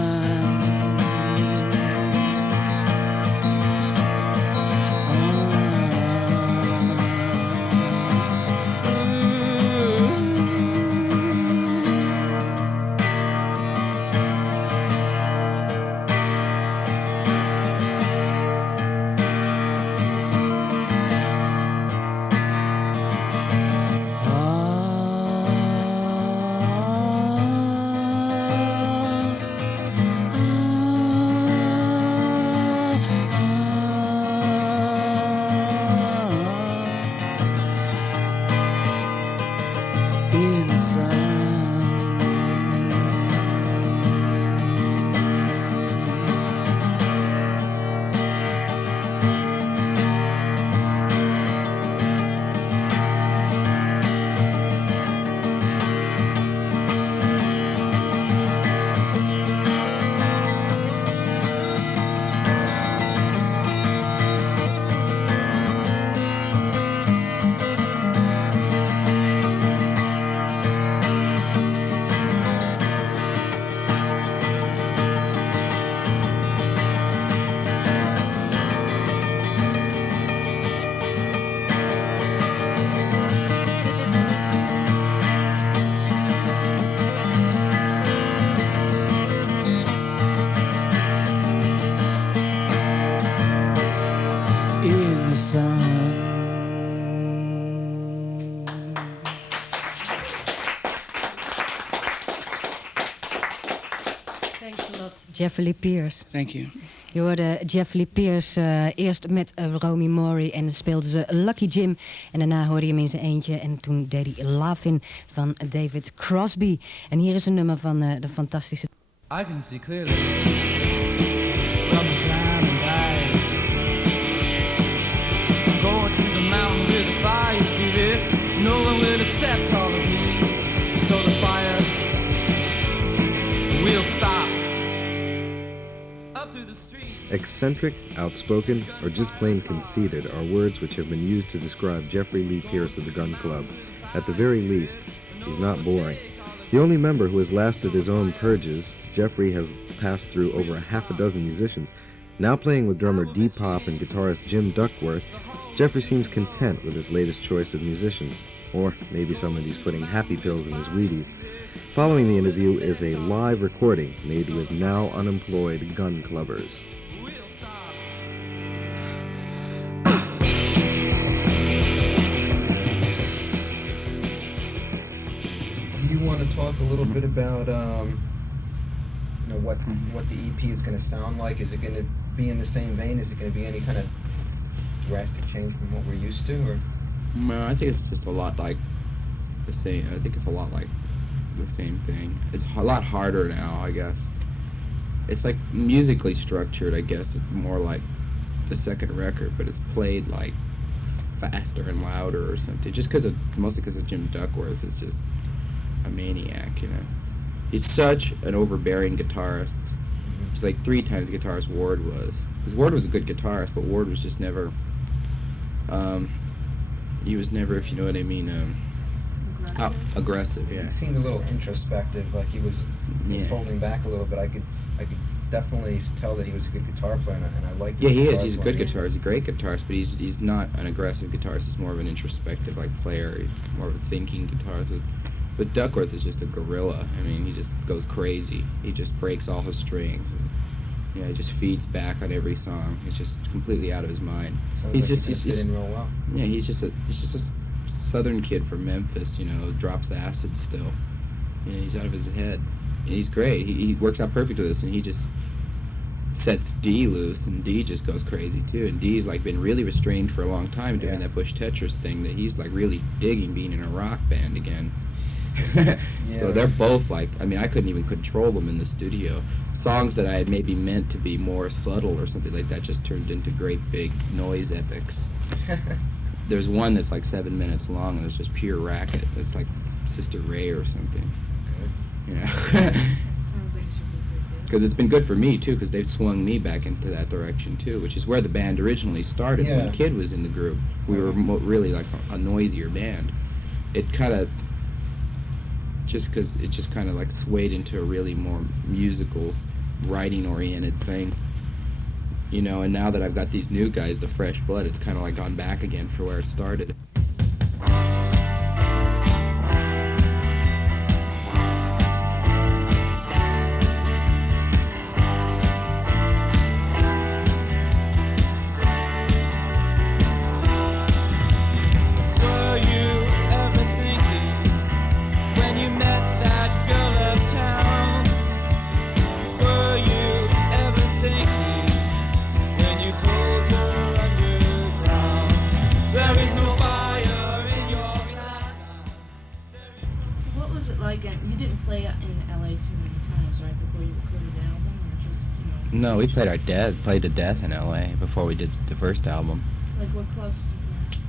In the sun. In the sun. Thanks a lot, Jeffrey Pierce. Thank you. Je hoorde Jeffrey Pierce eerst met Romi Mori en speelden ze Lucky Jim. En daarna hoorde je hem in zijn eentje en toen deed hij Laughing van David Crosby. En hier is een nummer van de fantastische... I can see clearly from the time and dies. Going to the mountain with a fire spirit. No one will accept all of you. So the fire will stop. Up through the street. Eccentric, outspoken, or just plain conceited are words which have been used to describe Jeffrey Lee Pierce of the Gun Club. At the very least, he's not boring. The only member who has lasted his own purges, Jeffrey has passed through over a half a dozen musicians. Now playing with drummer Dee Pop and guitarist Jim Duckworth, Jeffrey seems content with his latest choice of musicians. Or maybe somebody's putting happy pills in his Wheaties. Following the interview is a live recording made with now unemployed gun clubbers. Do you want to talk a little bit about what the EP is going to sound like? Is it going to be in the same vein? Is it going to be any kind of drastic change from what we're used to? Or no, I think it's just a lot like the same. I think it's a lot like the same thing. It's a lot harder now, I guess. It's like musically structured, I guess. It's more like the second record, but it's played like faster and louder or something. Just mostly because of Jim Duckworth is just a maniac, you know. He's such an overbearing guitarist. He's like 3 times the guitarist Ward was. Because Ward was a good guitarist, but Ward was just never, he was never, if you know what I mean, aggressive, yeah. He seemed a little introspective, like he was holding back a little bit. I could definitely tell that he was a good guitar player, and I liked. Yeah, he is. He's a good guitarist. He's a great guitarist, but he's not an aggressive guitarist. He's more of an introspective player. He's more of a thinking guitarist. But Duckworth is just a gorilla. I mean, he just goes crazy. He just breaks all his strings. And, he just feeds back on every song. He's just completely out of his mind. He's just fit in real well. Yeah, he's just a southern kid from Memphis. You know, drops acid still. You know, he's out of his head. And he's great. He works out perfect with this, and he just sets Dee loose, and Dee just goes crazy too. And Dee's like been really restrained for a long time doing that Bush Tetris thing that he's like really digging being in a rock band again. So they're both like, I mean, I couldn't even control them in the studio. Songs that I had maybe meant to be more subtle or something like that just turned into great big noise epics. There's one that's like 7 minutes long and it's just pure racket. It's like Sister Ray or something. Yeah. Because it's been good for me too, because they've swung me back into that direction too, which is where the band originally started. When Kid was in the group, we were really like a noisier band. It kind of just kind of like swayed into a really more musical, writing-oriented thing, you know. And now that I've got these new guys, the fresh blood, it's kind of like gone back again for where it started. No, we played played to death in LA before we did the first album. Like what clubs did you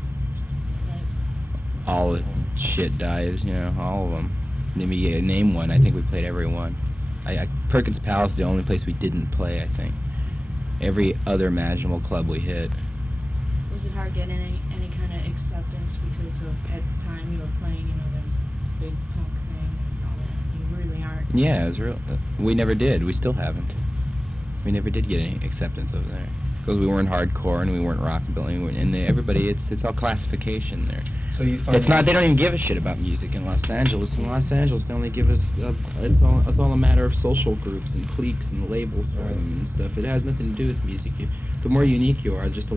play? Like All the shit dives, you know, all of them. Name one. I think we played every one. Perkins Palace is the only place we didn't play, I think. Every other imaginable club we hit. Was it hard getting any kind of acceptance because of at the time you were playing, you know, there was a big punk thing and all that? You really aren't. Yeah, it was real. We never did. We still haven't. We never did get any acceptance over there because we weren't hardcore and we weren't rockabilly, and everybody, it's all classification there. So you find it's not. They don't even give a shit about music in Los Angeles. In Los Angeles, they only give us. It's all a matter of social groups and cliques and labels for them and stuff. It has nothing to do with music. The more unique you are, just the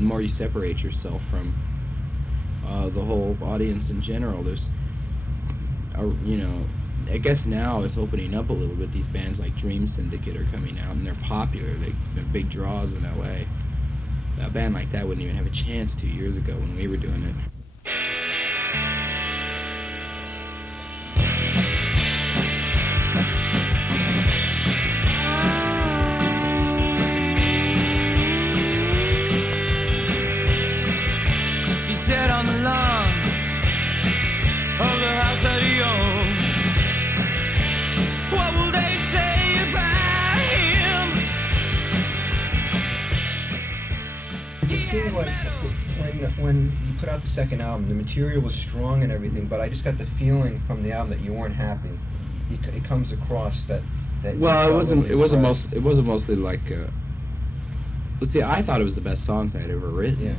more you separate yourself from the whole audience in general. There's, you know. I guess now it's opening up a little bit. These bands like Dream Syndicate are coming out, and they're popular. They're big draws in L.A. A band like that wouldn't even have a chance 2 years ago when we were doing it. He's dead on the lawn of the house that he owns. What will they say about him? seemed like when you put out the second album, the material was strong and everything, but I just got the feeling from the album that you weren't happy. It comes across that. Well, it wasn't mostly like. Well, see, I thought it was the best songs I had ever written. Yeah.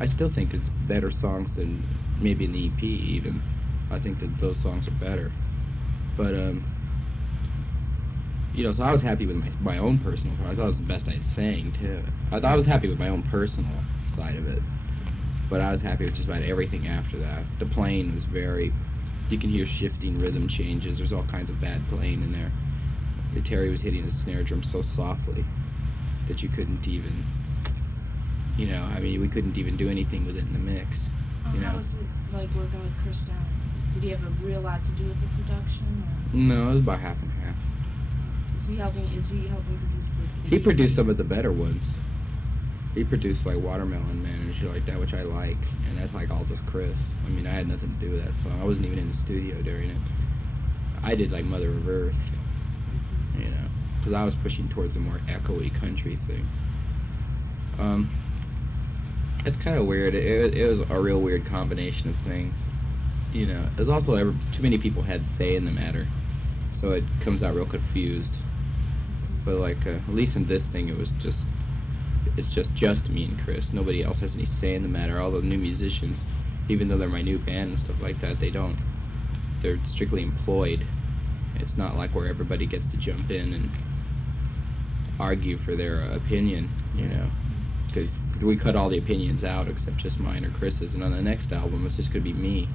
I still think it's better songs than maybe an EP even. I think that those songs are better. But you know, so I was happy with my own personal part. I thought it was the best I had sang too. I was happy with my own personal side of it, but I was happy with just about everything after that. The playing was very, you can hear shifting rhythm changes. There's all kinds of bad playing in there. Terry was hitting the snare drum so softly that you couldn't even, you know, I mean, we couldn't even do anything with it in the mix. You know. How was it like working with Chris Down? Did he have a real lot to do with the production? Or? No, it was about half and half. Is he helping produce the... He produced some of the better ones. He produced like Watermelon Man and shit like that, which I like, and that's like all just Chris. I mean, I had nothing to do with that song. I wasn't even in the studio during it. I did like Mother of Earth, you know, because I was pushing towards the more echoey country thing. It's kind of weird. It was a real weird combination of things. You know, there's also too many people had say in the matter, so it comes out real confused. But like, at least in this thing, it's just me and Chris. Nobody else has any say in the matter. All the new musicians, even though they're my new band and stuff like that, they're strictly employed. It's not like where everybody gets to jump in and argue for their opinion, you know. Because we cut all the opinions out except just mine or Chris's, and on the next album it's just gonna be me.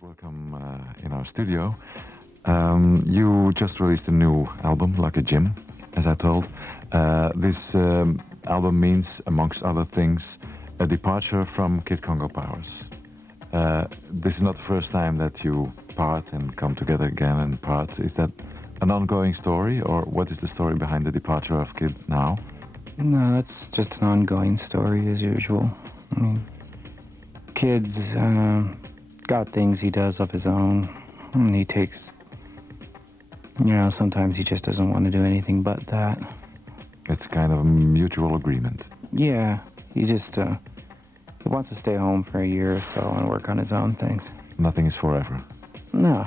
Welcome in our studio. You just released a new album, Lucky Jim, as I told. This album means, amongst other things, a departure from Kid Congo Powers. This is not the first time that you part and come together again and part. Is that an ongoing story, or what is the story behind the departure of Kid now? No, it's just an ongoing story as usual. I mean, Kid's got things he does of his own, and he takes, you know, sometimes he just doesn't want to do anything but that. It's kind of a mutual agreement. Yeah, he just, he wants to stay home for a year or so and work on his own things. Nothing is forever. No,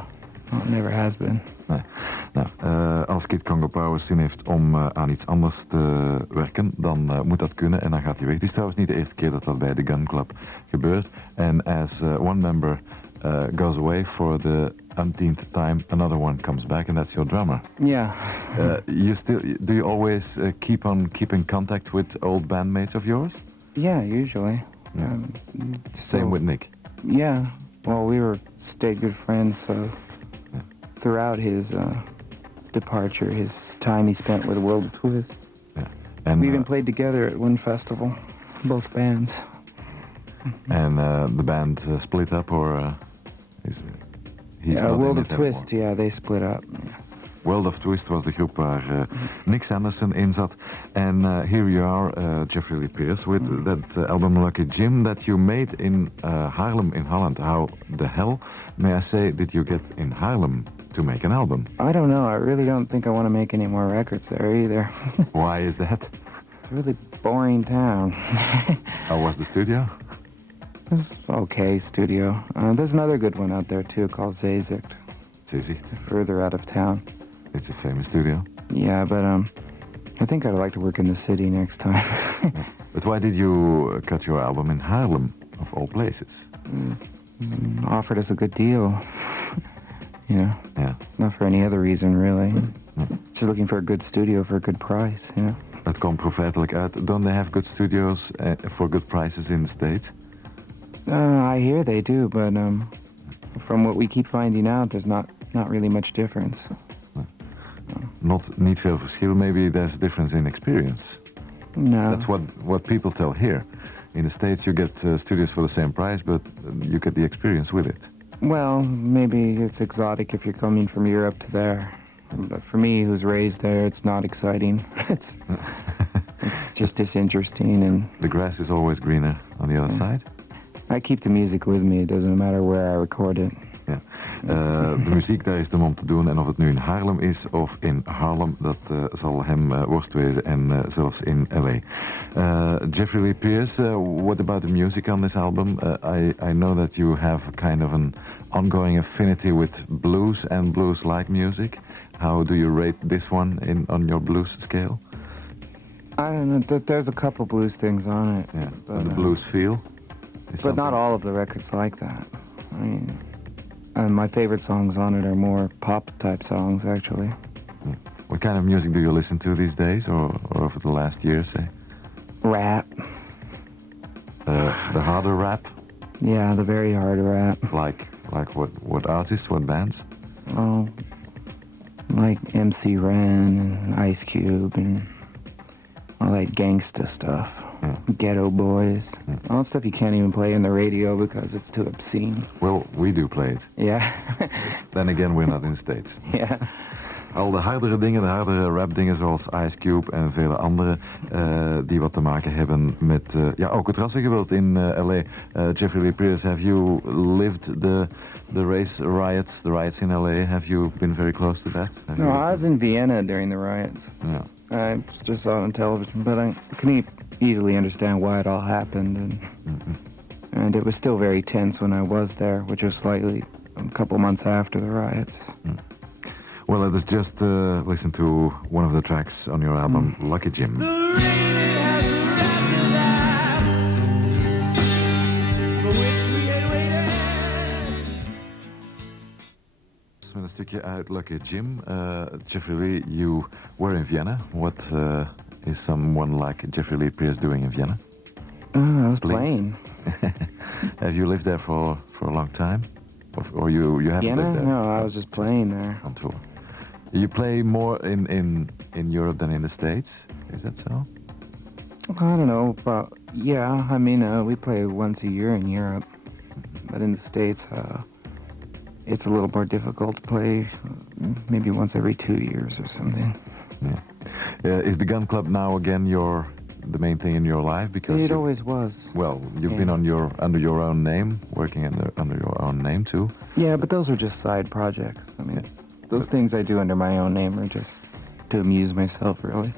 well, it never has been. Nee. Nou, als Kid Congo Powers zin heeft om aan iets anders te werken, dan moet dat kunnen en dan gaat hij weg. Het is trouwens niet de eerste keer dat dat bij de Gun Club gebeurt. En as one member goes away for the umpteenth time, another one comes back, and that's your drummer. Yeah. Do you always keep on keeping contact with old bandmates of yours? Yeah, usually. Yeah. Same with Nick. Yeah. Well, we stayed good friends, so throughout his departure, his time he spent with World of Twist. Yeah. And we even played together at one festival, both bands. And the band split up, or he's not World in of it Twist, anymore? yeah, they split up. Yeah. World of Twist was de groep waar Nick Sanderson in zat. And here you are, Jeffrey Lee Pierce, with that album Lucky Jim that you made in Haarlem in Holland. How the hell, may I say, did you get in Haarlem to make an album? I don't know. I really don't think I want to make any more records there either. Why is that? It's a really boring town. How was the studio? It's okay studio. There's another good one out there too called Zeezicht. Zeezicht? Further out of town. It's a famous studio. Yeah, but I think I'd like to work in the city next time. But why did you cut your album in Haarlem, of all places? Offered us a good deal. You know? Yeah. Not for any other reason, really. Yeah. Just looking for a good studio for a good price, you know? Het komt profijtelijk uit. Don't they have good studios for good prices in the States? I hear they do, but from what we keep finding out, there's not really much difference. Niet veel verschil. Maybe there's a difference in experience. No. That's what people tell here. In the States, you get studios for the same price, but you get the experience with it. Well, maybe it's exotic if you're coming from Europe to there. But for me, who's raised there, it's not exciting. It's just disinteresting. And the grass is always greener on the other side. I keep the music with me. It doesn't matter where I record it. Ja. De muziek, daar is hem om te doen. En of het nu in Haarlem is of in Harlem, dat zal hem worst wezen. En zelfs in L.A. Jeffrey Lee Pierce, what about the music on this album? I know that you have kind of an ongoing affinity with blues and blues-like music. How do you rate this one on your blues scale? I don't know. There's a couple blues things on it. Yeah, but, and the blues feel? But not all of the records like that. I mean... And my favorite songs on it are more pop-type songs, actually. What kind of music do you listen to these days, or over the last year, say? Rap. The harder rap? Yeah, the very hard rap. Like what artists, what bands? Oh, like MC Ren and Ice Cube and all that gangsta stuff. Ghetto Boys. All that stuff you can't even play in the radio because it's too obscene. Well, we do play it. Yeah. Then again, we're not in the States. Yeah. Al de hardere dingen, de hardere rapdingen zoals Ice Cube en vele andere die wat te maken hebben met ook het rassengeweld in LA. Jeffrey Lee Pierce, have you lived the riots in LA? Have you been very close to that? No, I was in Vienna during the riots. Yeah. I just saw it on television, but I can easily understand why it all happened. And it was still very tense when I was there, which was slightly a couple months after the riots. Well, let us just listen to one of the tracks on your album, Lucky Jim. Met een stukje uit Lucky Jim. Jeffrey Lee, you were in Vienna. What is someone like Jeffrey Lee Pierce doing in Vienna? I was playing. Have you lived there for a long time? Or you haven't Vienna? lived there? No, I was just playing there. On tour. You play more in Europe than in the States? Is that so? I don't know, but yeah, I mean, we play once a year in Europe. But in the States, it's a little more difficult to play maybe once every 2 years or something. Yeah. Is the Gun Club now again the main thing in your life? Because it always was. Well, you've been under your own name, working under your own name too. Yeah, but those are just side projects. I mean, those things I do under my own name are just to amuse myself, really.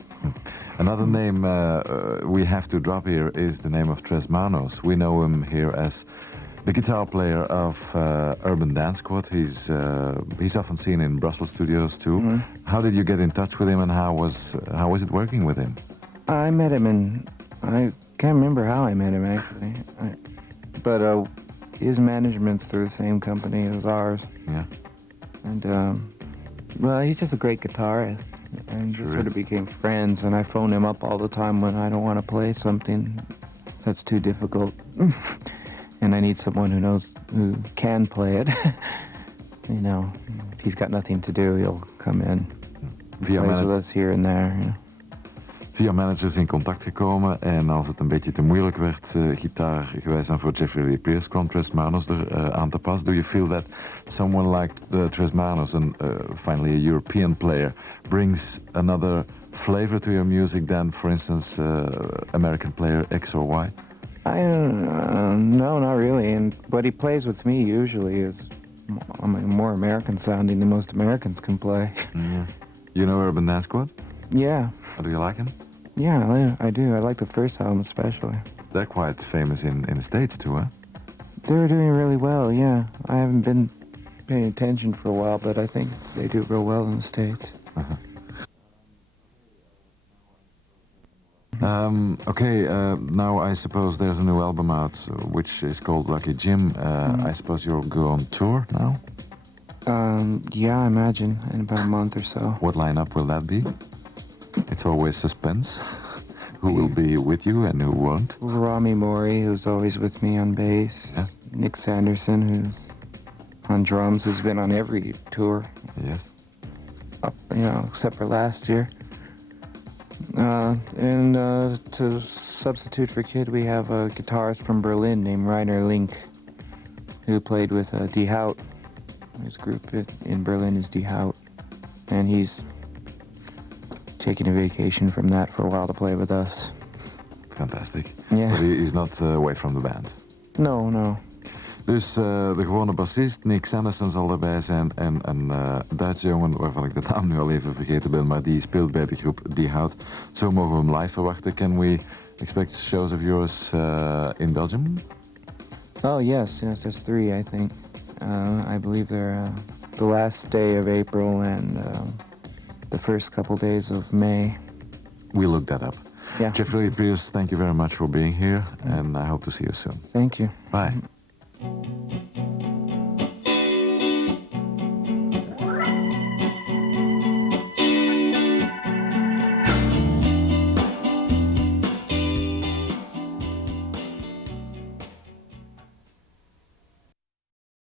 Another name we have to drop here is the name of Tres Manos. We know him here as the guitar player of Urban Dance Squad. He's often seen in Brussels studios too. Mm-hmm. How did you get in touch with him, and how was it working with him? I met him I can't remember how I met him actually, but his management's through the same company as ours. Yeah. And well, he's just a great guitarist, and we sort of became friends. And I phone him up all the time when I don't want to play something that's too difficult. And I need someone who can play it. You know, if he's got nothing to do, he'll come in. Plays with us here and there. You know. Via managers in contact gekomen en als het een beetje te moeilijk werd, gitaargewijs dan voor Jeffrey Lee Pierce, kwam Tres Manos er aan te pas. Do you feel that someone like Tres Manos, and finally a European player, brings another flavor to your music than, for instance, American player X or Y? No, not really. And what he plays with me usually is more American sounding than most Americans can play. Yeah. You know Urban Dance Squad? Yeah. Do you like him? Yeah, I do. I like the first album especially. They're quite famous in the States too, huh? They're doing really well, yeah. I haven't been paying attention for a while, but I think they do real well in the States. Now I suppose there's a new album out, which is called Lucky Jim. I suppose you'll go on tour now? Yeah, I imagine, in about a month or so. What lineup will that be? It's always suspense. Who will be with you and who won't? Romi, who's always with me on bass. Yeah. Nick Sanderson, who's on drums, who's been on every tour. Yes. Except for last year. And to substitute for Kid, we have a guitarist from Berlin named Rainer Link, who played with Die Haut. His group in Berlin is Die Haut. And he's taking a vacation from that for a while to play with us. Fantastic. Yeah. But he's not away from the band. No. Dus de gewone bassist, Nick Sanderson, zal erbij zijn. En een Duitse jongen, waarvan ik de naam nu al even vergeten ben, maar die speelt bij de groep Die Haut. Zo mogen we hem live verwachten. Can we expect shows of yours in Belgium? Oh, yes, there's 3, I think. I believe they're the last day of April and the first couple days of May. We'll look that up. Yeah. Jeffrey Lee Pierce, thank you very much for being here, and I hope to see you soon. Thank you. Bye.